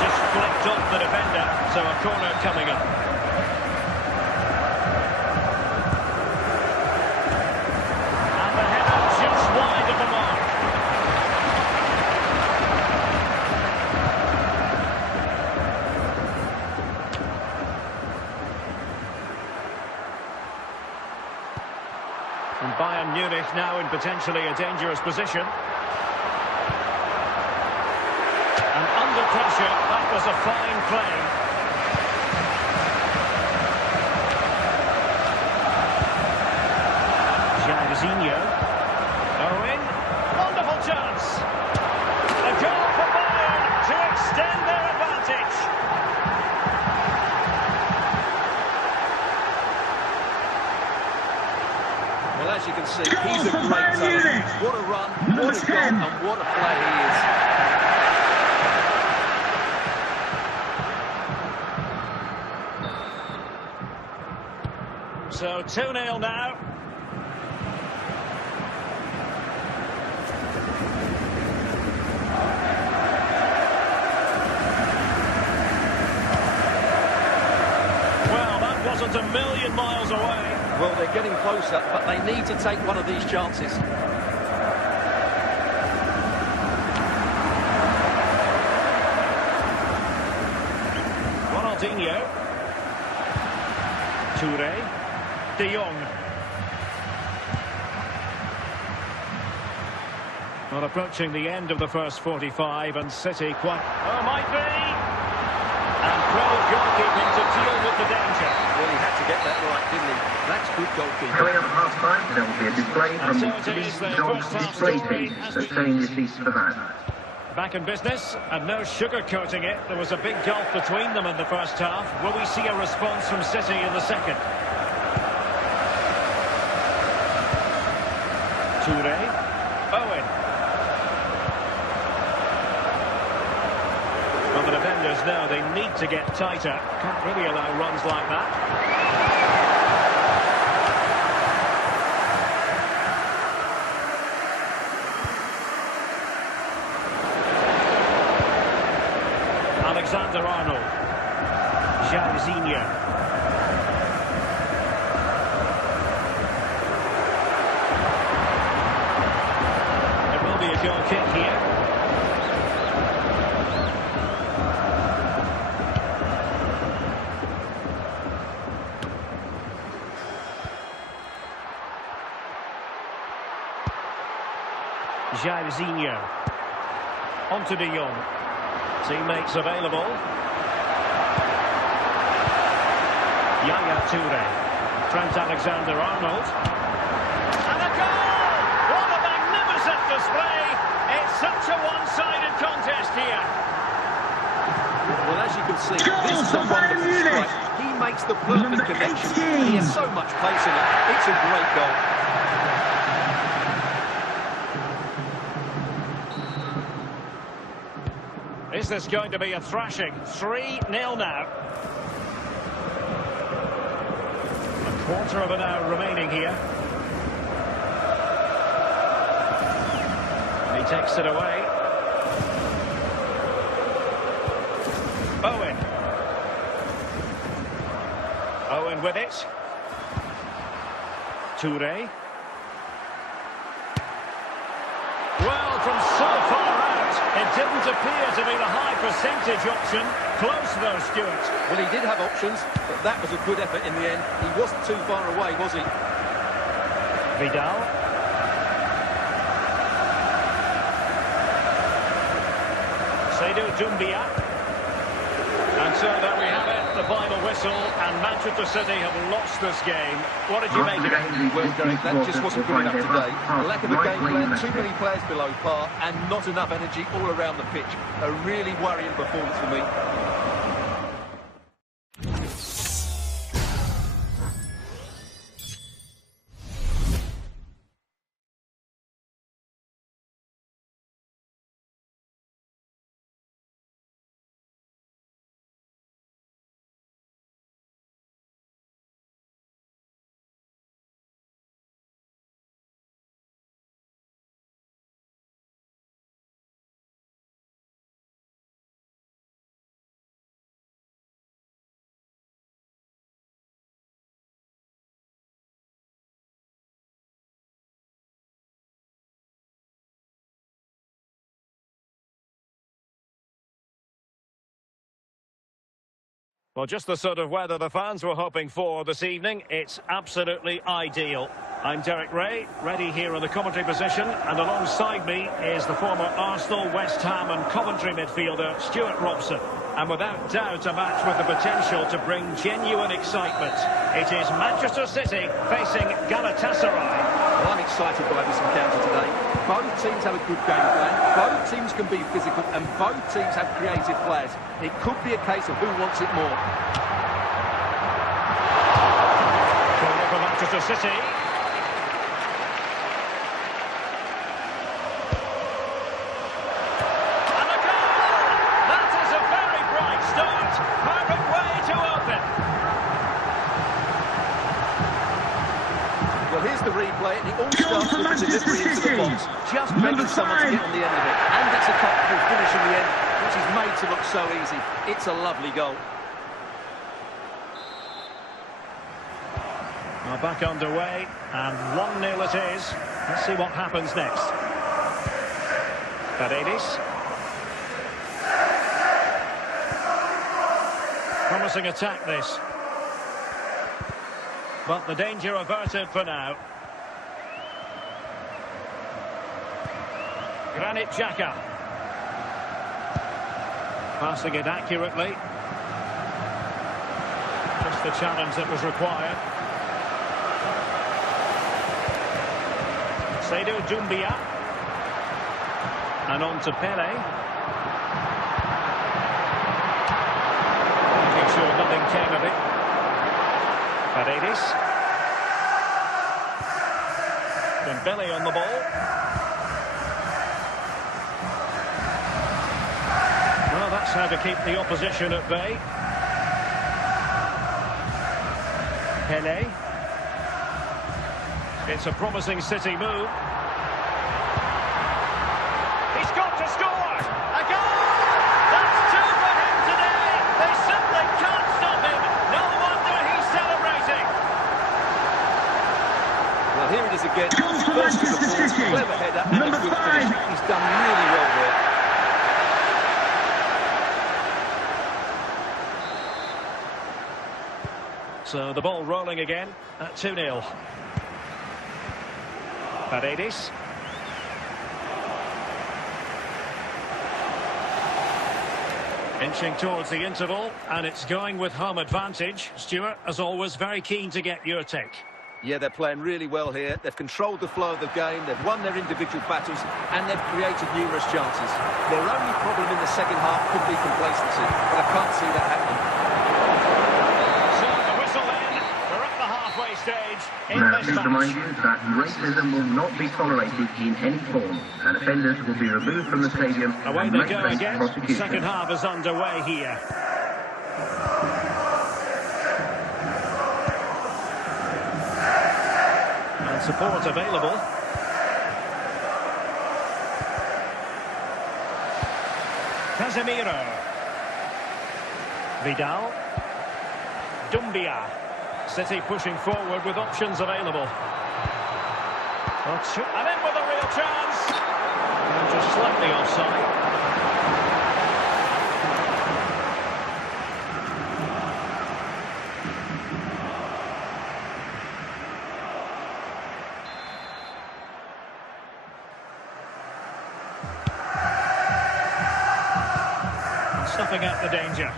Just flicked off the defender, so a corner coming up. And the header just wide of the mark. And Bayern Munich now in potentially a dangerous position. And under pressure, that was a fine play. Jairzinho. Owen. Wonderful chance. A goal for Bayern to extend their advantage. Well, as you can see, he's a great talent. What a run, what a goal, and what a play he is. So 2-0 now. Well, that wasn't a million miles away. Well, they're getting closer, but they need to take one of these chances. Ronaldinho. Toure. De Jong. Well, approaching the end of the first 45 and City quite... Oh, might be! And brilliant goalkeeping to deal with the danger. Well, he had to get that right, didn't he? That's good goalkeeping. Coming up at half-time, there will be a display from And the so it is, the Dog first half display story team. as So we staying your seats for that. Back in business, and no sugarcoating it. There was a big gulf between them in the first half. Will we see a response from City in the second? Toure. Owen. Well, the defenders know they need to get tighter. Can't really allow runs like that. Alexander-Arnold. Jairzinho. There will be a goal kick here. Jairzinho. On to De Jong. Teammates available. Yaya Toure. Trent Alexander-Arnold. And a goal! What a magnificent display! It's such a one-sided contest here. Well, as you can see, this is a wonderful strike. He makes the perfect connection. He has so much pace in it. It's a great goal. Is this going to be a thrashing? 3-0 now. A quarter of an hour remaining here. And he takes it away. Owen. Owen with it. Toure. Well, from so far out, it didn't appear to be the high percentage option. Close though, Stuart. Well, he did have options, but that was a good effort in the end. He wasn't too far away, was he? Vidal. Seydou Doumbia. And so there we have it, the final whistle, and Manchester City have lost this game. What did you make of it? Well, Derek, that just wasn't good enough today. A lack of a game plan, too many players below par, and not enough energy all around the pitch. A really worrying performance for me. Well, just the sort of weather the fans were hoping for this evening. It's absolutely ideal. I'm Derek Ray, ready here in the commentary position, and alongside me is the former Arsenal, West Ham and Coventry midfielder Stuart Robson. And without doubt a match with the potential to bring genuine excitement. It is Manchester City facing Galatasaray. Well, I'm excited by this encounter today. Both teams have a good game plan, both teams can be physical, and both teams have creative players. It could be a case of who wants it more. Corner for Manchester City. And a goal! That is a very bright start. Perfect way to open. Well, here's the replay, and it all starts with the delivery into the box. Just begging someone to get on the end of it. And it's a comfortable finish in the end, which is made to look so easy. It's a lovely goal. Now back underway, and 1-0 it is. Let's see what happens next. Paredes. Promising attack, this. But the danger averted for now. Granit Xhaka. Passing it accurately. Just the challenge that was required. Seydou Doumbia. And on to Pele. Making sure nothing came of it. Paredes. Dembele on the ball. Well, that's how to keep the opposition at bay. Pele. It's a promising City move. He's got to score! A goal! That's two for him today! So the ball rolling again at 2-0. Paredes. Inching towards the interval, and it's going with home advantage. Stuart, as always, very keen to get your take. Yeah, they're playing really well here. They've controlled the flow of the game, they've won their individual battles, and they've created numerous chances. Their only problem in the second half could be complacency, but I can't see that happening. So the whistle then, we're at the halfway stage in Now, this please remind match. you that racism will not be tolerated in any form, and offenders will be removed from the stadium Away and they may go face again. prosecution. Second half is underway here. And support available. Casemiro. Vidal. Dumbia. City pushing forward with options available. And in with a real chance. And just slightly offside. Snuffing out the danger.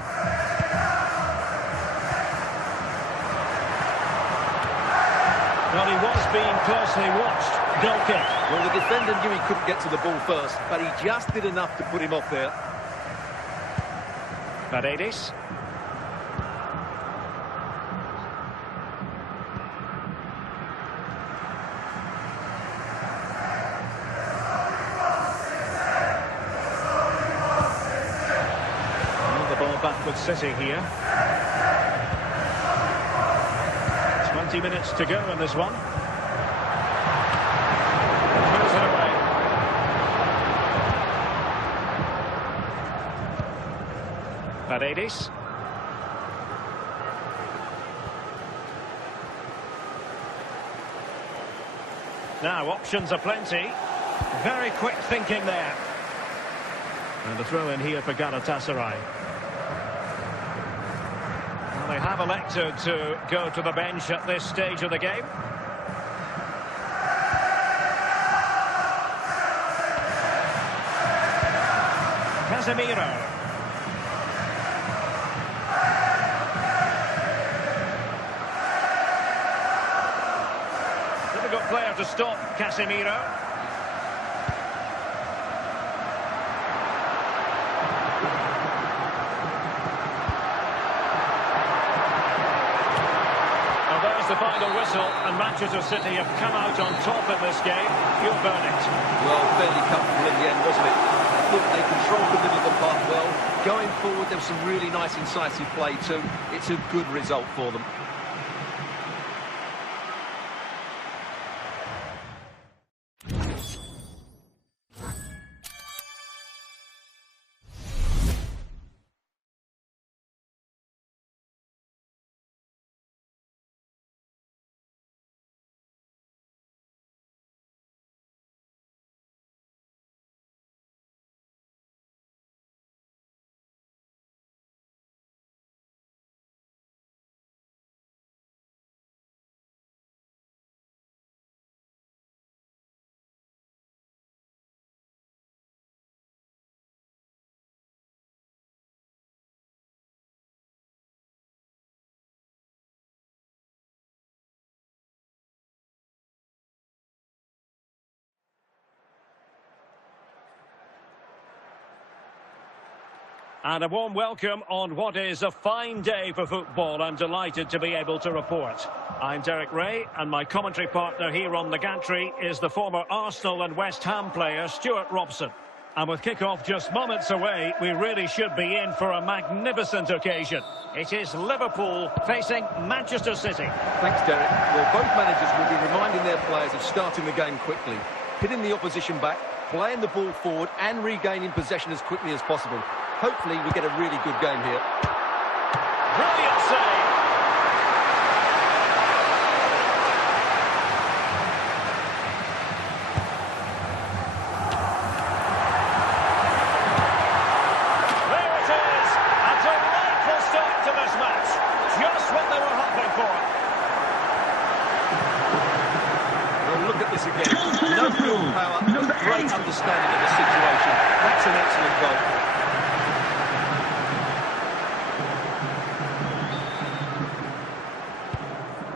Well, he was being closely watched. Goal kick. Well, the defender knew he couldn't get to the ball first, but he just did enough to put him off there. Paredes. And the ball back with City here. 20 minutes to go in this one. Moves it away. Paredes. Now, options are plenty. Very quick thinking there. And a throw in here for Galatasaray. Well, they have elected to go to the bench at this stage of the game. Casemiro. Difficult player to stop, Casemiro. Well, there's the final whistle, and Manchester City have come out on top in this game. Your verdict? Well, fairly comfortable in the end, wasn't it? I thought they controlled the middle of the park well. Going forward, there was some really nice incisive play too. It's a good result for them. And a warm welcome on what is a fine day for football. I'm delighted to be able to report. I'm Derek Ray, and my commentary partner here on the gantry is the former Arsenal and West Ham player Stuart Robson. And with kick-off just moments away, we really should be in for a magnificent occasion. It is Liverpool facing Manchester City. Thanks, Derek. Well, both managers will be reminding their players of starting the game quickly, hitting the opposition back, playing the ball forward and regaining possession as quickly as possible. Hopefully we get a really good game here. Brilliant save. There it is. A delightful start to this match. Just what they were hoping for. Well, look at this again. No field power, but great understanding of the situation. That's an excellent goal.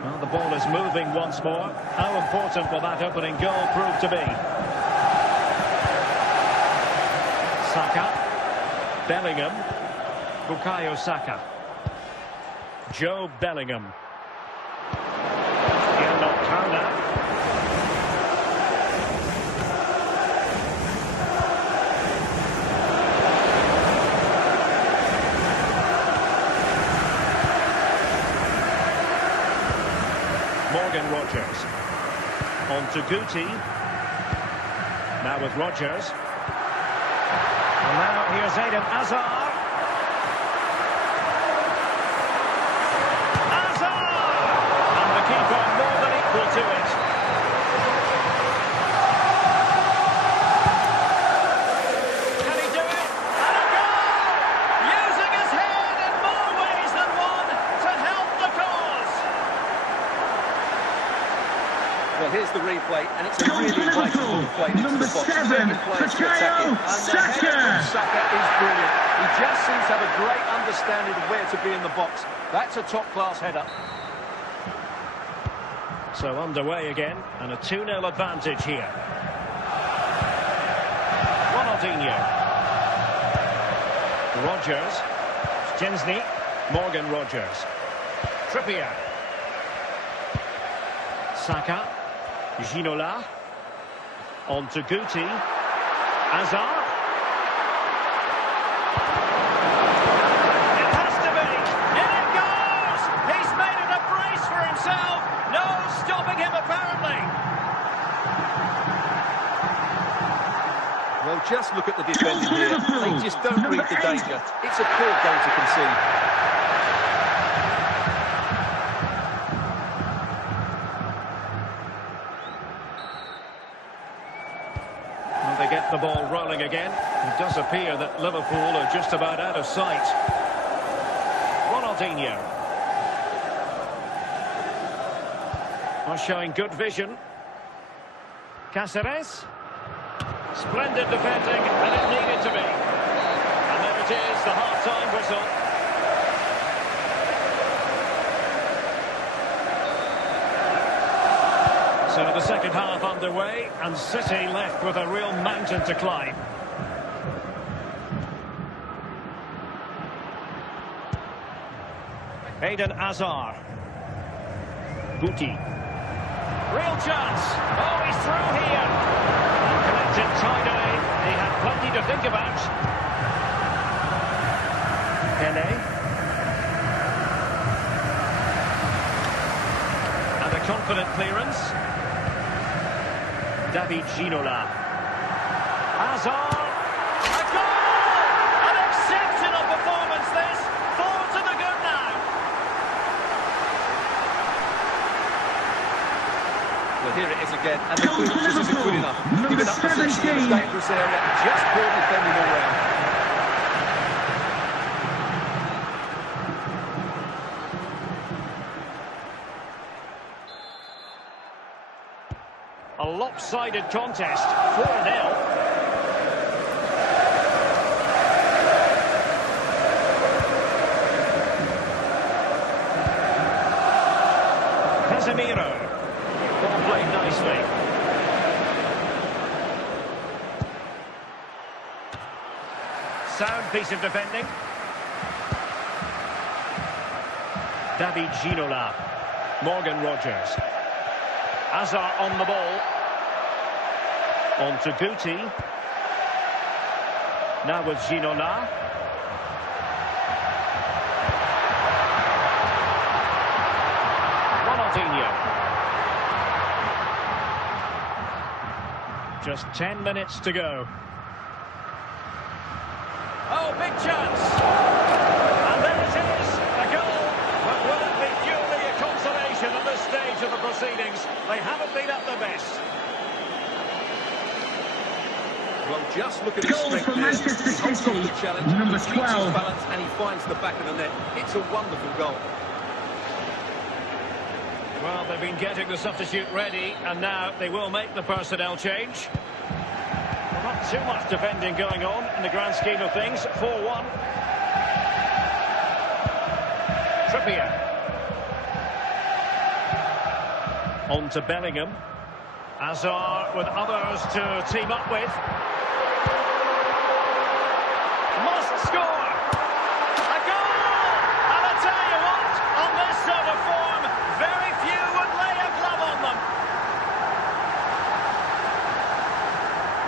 Well, the ball is moving once more. How important will that opening goal prove to be? Saka. Bellingham. Bukayo Saka. Joe Bellingham. Morgan Rogers. On to Guti. Now with Rogers. And now here's Eden Hazard. And the keeper more than equal to it. Can he do it? And a goal! Using his head in more ways than one to help the cause. Well, here's the replay, and it's a really vital ball played into the box. Number 7, Bukayo Saka is brilliant. He just seems to have a great understanding of where to be in the box. That's a top-class header. So underway again, and a 2-0 advantage here. Ronaldinho. Rogers. Szczęsny. Morgan Rogers. Trippier. Saka. Ginola. On to Guti. Hazard. It has to be. In it goes! He's made it a brace for himself. No stopping him, apparently. Well, just look at the defending here. They just don't read the danger. It's a poor goal to concede. They get the ball rolling again. It does appear that Liverpool are just about out of sight. Ronaldinho. Are showing good vision. Cáceres. Splendid defending, and it needed to be. And there it is, the half-time whistle. So the second half underway, and City left with a real mountain to climb. Eden Hazard. Guti. Real chance. Oh, he's through here. And connected tidily. He had plenty to think about. Pele. And a confident clearance. David Ginola. Hazard. A goal! An exceptional performance this. 4 to the good now. Well, here it is again, and the clearance isn't good enough. Giving up possession in a dangerous area, just poor defending all round. A lopsided contest, 4-0. Casemiro. Ball played nicely. Sound piece of defending. David Ginola. Morgan Rogers. Hazard on the ball. On to Guti. Now with Ginola. Ronaldinho. Just 10 minutes to go. Oh, big chance! And there it is, a goal. But will it be purely a consolation at this stage of the proceedings? They haven't been at their best. Well, just look at his Goal strength for there. Manchester He holds City, off the challenge, number he keeps his 12. balance, and he finds the back of the net. It's a wonderful goal. Well, they've been getting the substitute ready, and now they will make the personnel change. Well, not too much defending going on in the grand scheme of things. 4-1. Trippier. On to Bellingham. Hazard with others to team up with. Must score! A goal! And I tell you what, on this sort of form, very few would lay a glove on them.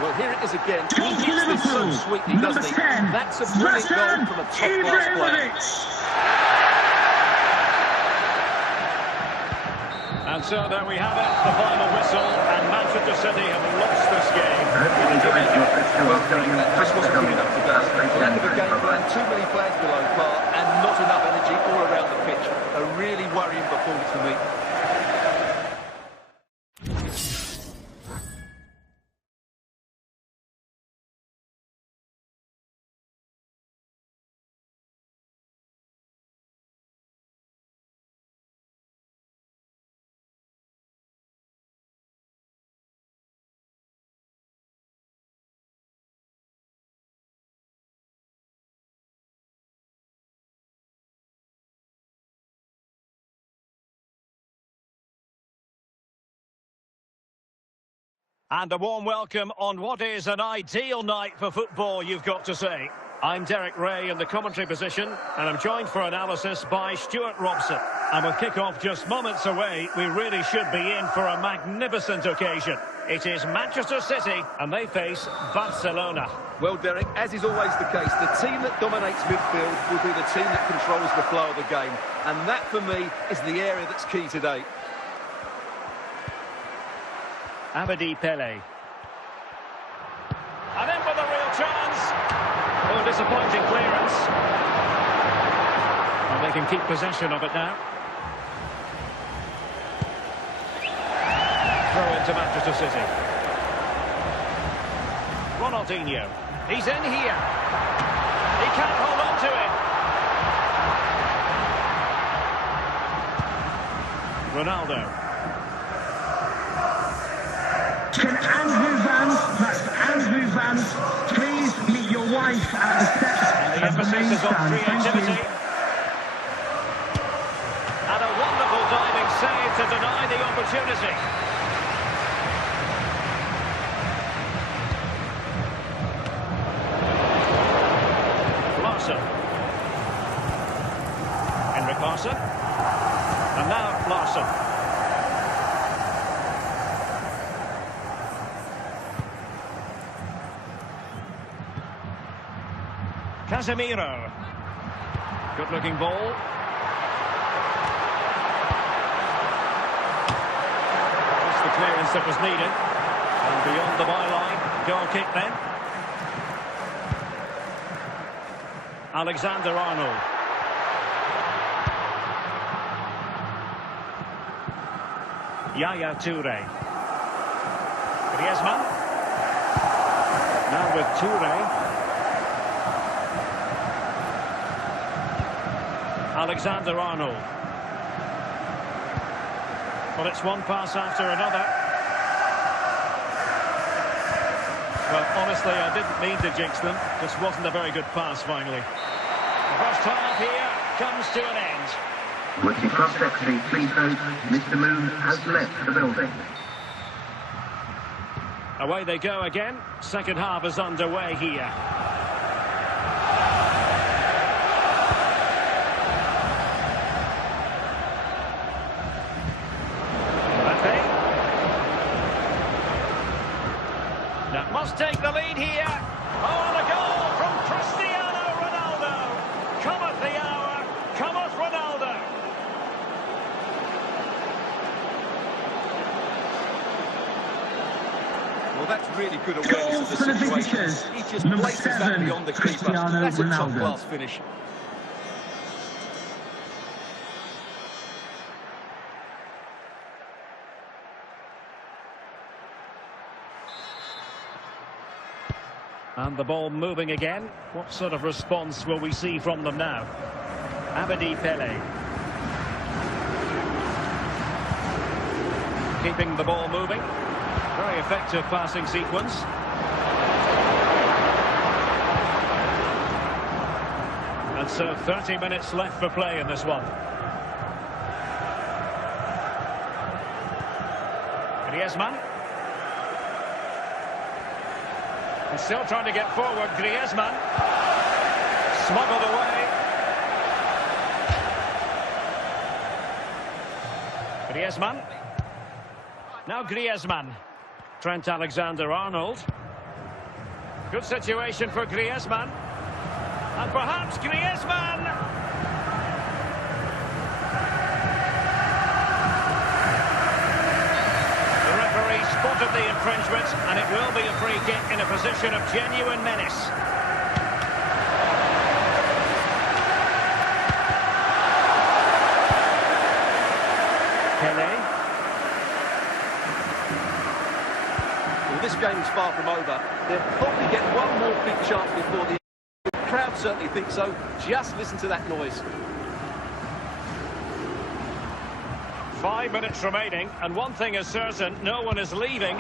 Well, here it is again. Goal He for hits this so Liverpool. sweetly, Number doesn't he? 10. That's a brilliant goal from a top-class player. And so there we have it, the final whistle, and Manchester City have lost this game. Well, this wasn't good enough today. Lack of a game plan, too many players below par, and not enough energy all around the pitch. A really worrying performance for me. And a warm welcome on what is an ideal night for football, you've got to say. I'm Derek Ray in the commentary position, and I'm joined for analysis by Stuart Robson. And with kick-off just moments away, we really should be in for a magnificent occasion. It is Manchester City, and they face Barcelona. Well, Derek, as is always the case, the team that dominates midfield will be the team that controls the flow of the game. And that, for me, is the area that's key today. Abedi Pele. And in with a real chance. Oh, disappointing clearance. And they can keep possession of it now. Throw into Manchester City. Ronaldinho. He's in here. He can't hold on to it. Ronaldo. Can Andrew Vance, that's Andrew Vance, please meet your wife at the steps of the main stand. Thank you. And a wonderful diving save to deny the opportunity. Larsson. Henrik Larsson. And now Larsson. Casemiro. Good-looking ball. Just the clearance that was needed. And beyond the byline, goal kick then. Alexander-Arnold. Yaya Toure. Griezmann. Now with Toure. Alexander-Arnold. Well, it's one pass after another. Well, honestly, I didn't mean to jinx them. This wasn't a very good pass, finally. The first half here comes to an end. Would you cross-secretary please vote Mr. Moon has left the building. Away they go again. Second half is underway here. That must take the lead here. Oh, and a goal from Cristiano Ronaldo. Cometh the hour, cometh Ronaldo. Well, that's really good awareness of the situation. He just Number places that 7, beyond the keeper. Cristiano That's a Ronaldo. top-class finish. And the ball moving again. What sort of response will we see from them now? Abedi Pele. keeping the ball moving. Very effective passing sequence. And so 30 minutes left for play in this one. Griezmann. And still trying to get forward, Griezmann. Smuggled away. Griezmann. Now Griezmann. Trent Alexander-Arnold. Good situation for Griezmann. And perhaps Griezmann! The referee spotted the infringement, and it will be a free kick in a position of genuine menace. Pele. Well, this game is far from over. They'll probably get one more big chance before the crowd certainly think so. Just listen to that noise. 5 minutes remaining, and one thing is certain, no one is leaving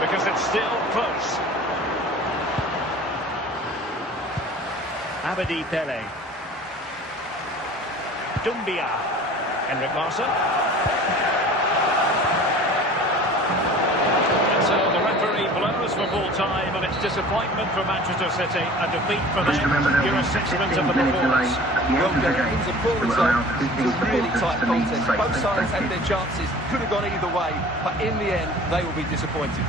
because it's still close. Abedi Pele. Dumbia. Henrik Larsson. Blows for full time, and it's disappointment for Manchester City, a defeat for them. Your assessment of the performance. Well, it was a poor result. It was a really tight contest. Both sides had their chances, could have gone either way, but in the end, they will be disappointed.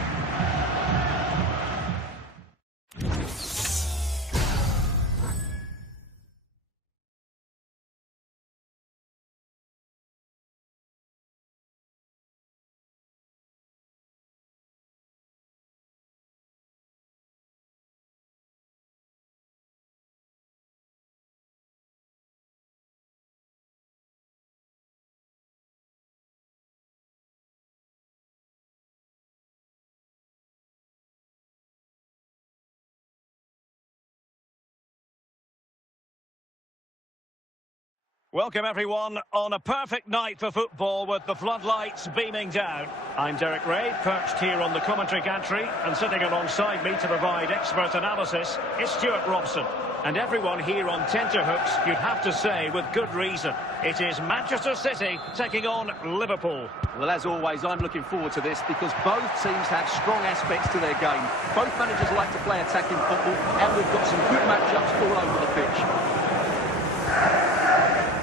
Welcome everyone on a perfect night for football with the floodlights beaming down. I'm Derek Ray, perched here on the commentary gantry, and sitting alongside me to provide expert analysis is Stuart Robson. And everyone here on tenterhooks, you'd have to say with good reason. It is Manchester City taking on Liverpool. Well, as always, I'm looking forward to this because both teams have strong aspects to their game. Both managers like to play attacking football, and we've got some good matchups all over the pitch.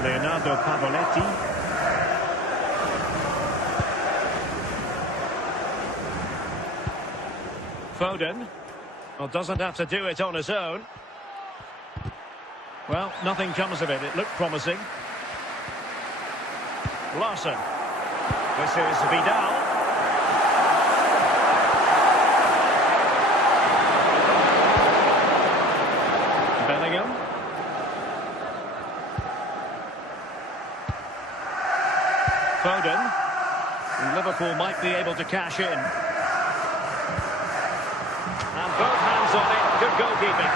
Leonardo Pavoletti. Foden. Well, doesn't have to do it on his own. Well, nothing comes of it. It looked promising. Larsson. This is Vidal. Bellingham. Foden. And Liverpool might be able to cash in. And both hands on it. Good goalkeeping.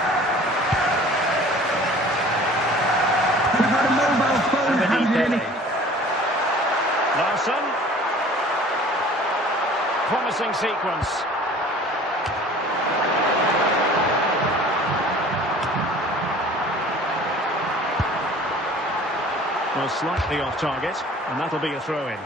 We've had a mobile phone handed in. Larsson. Promising sequence. Well, slightly off target, and that'll be a throw-in.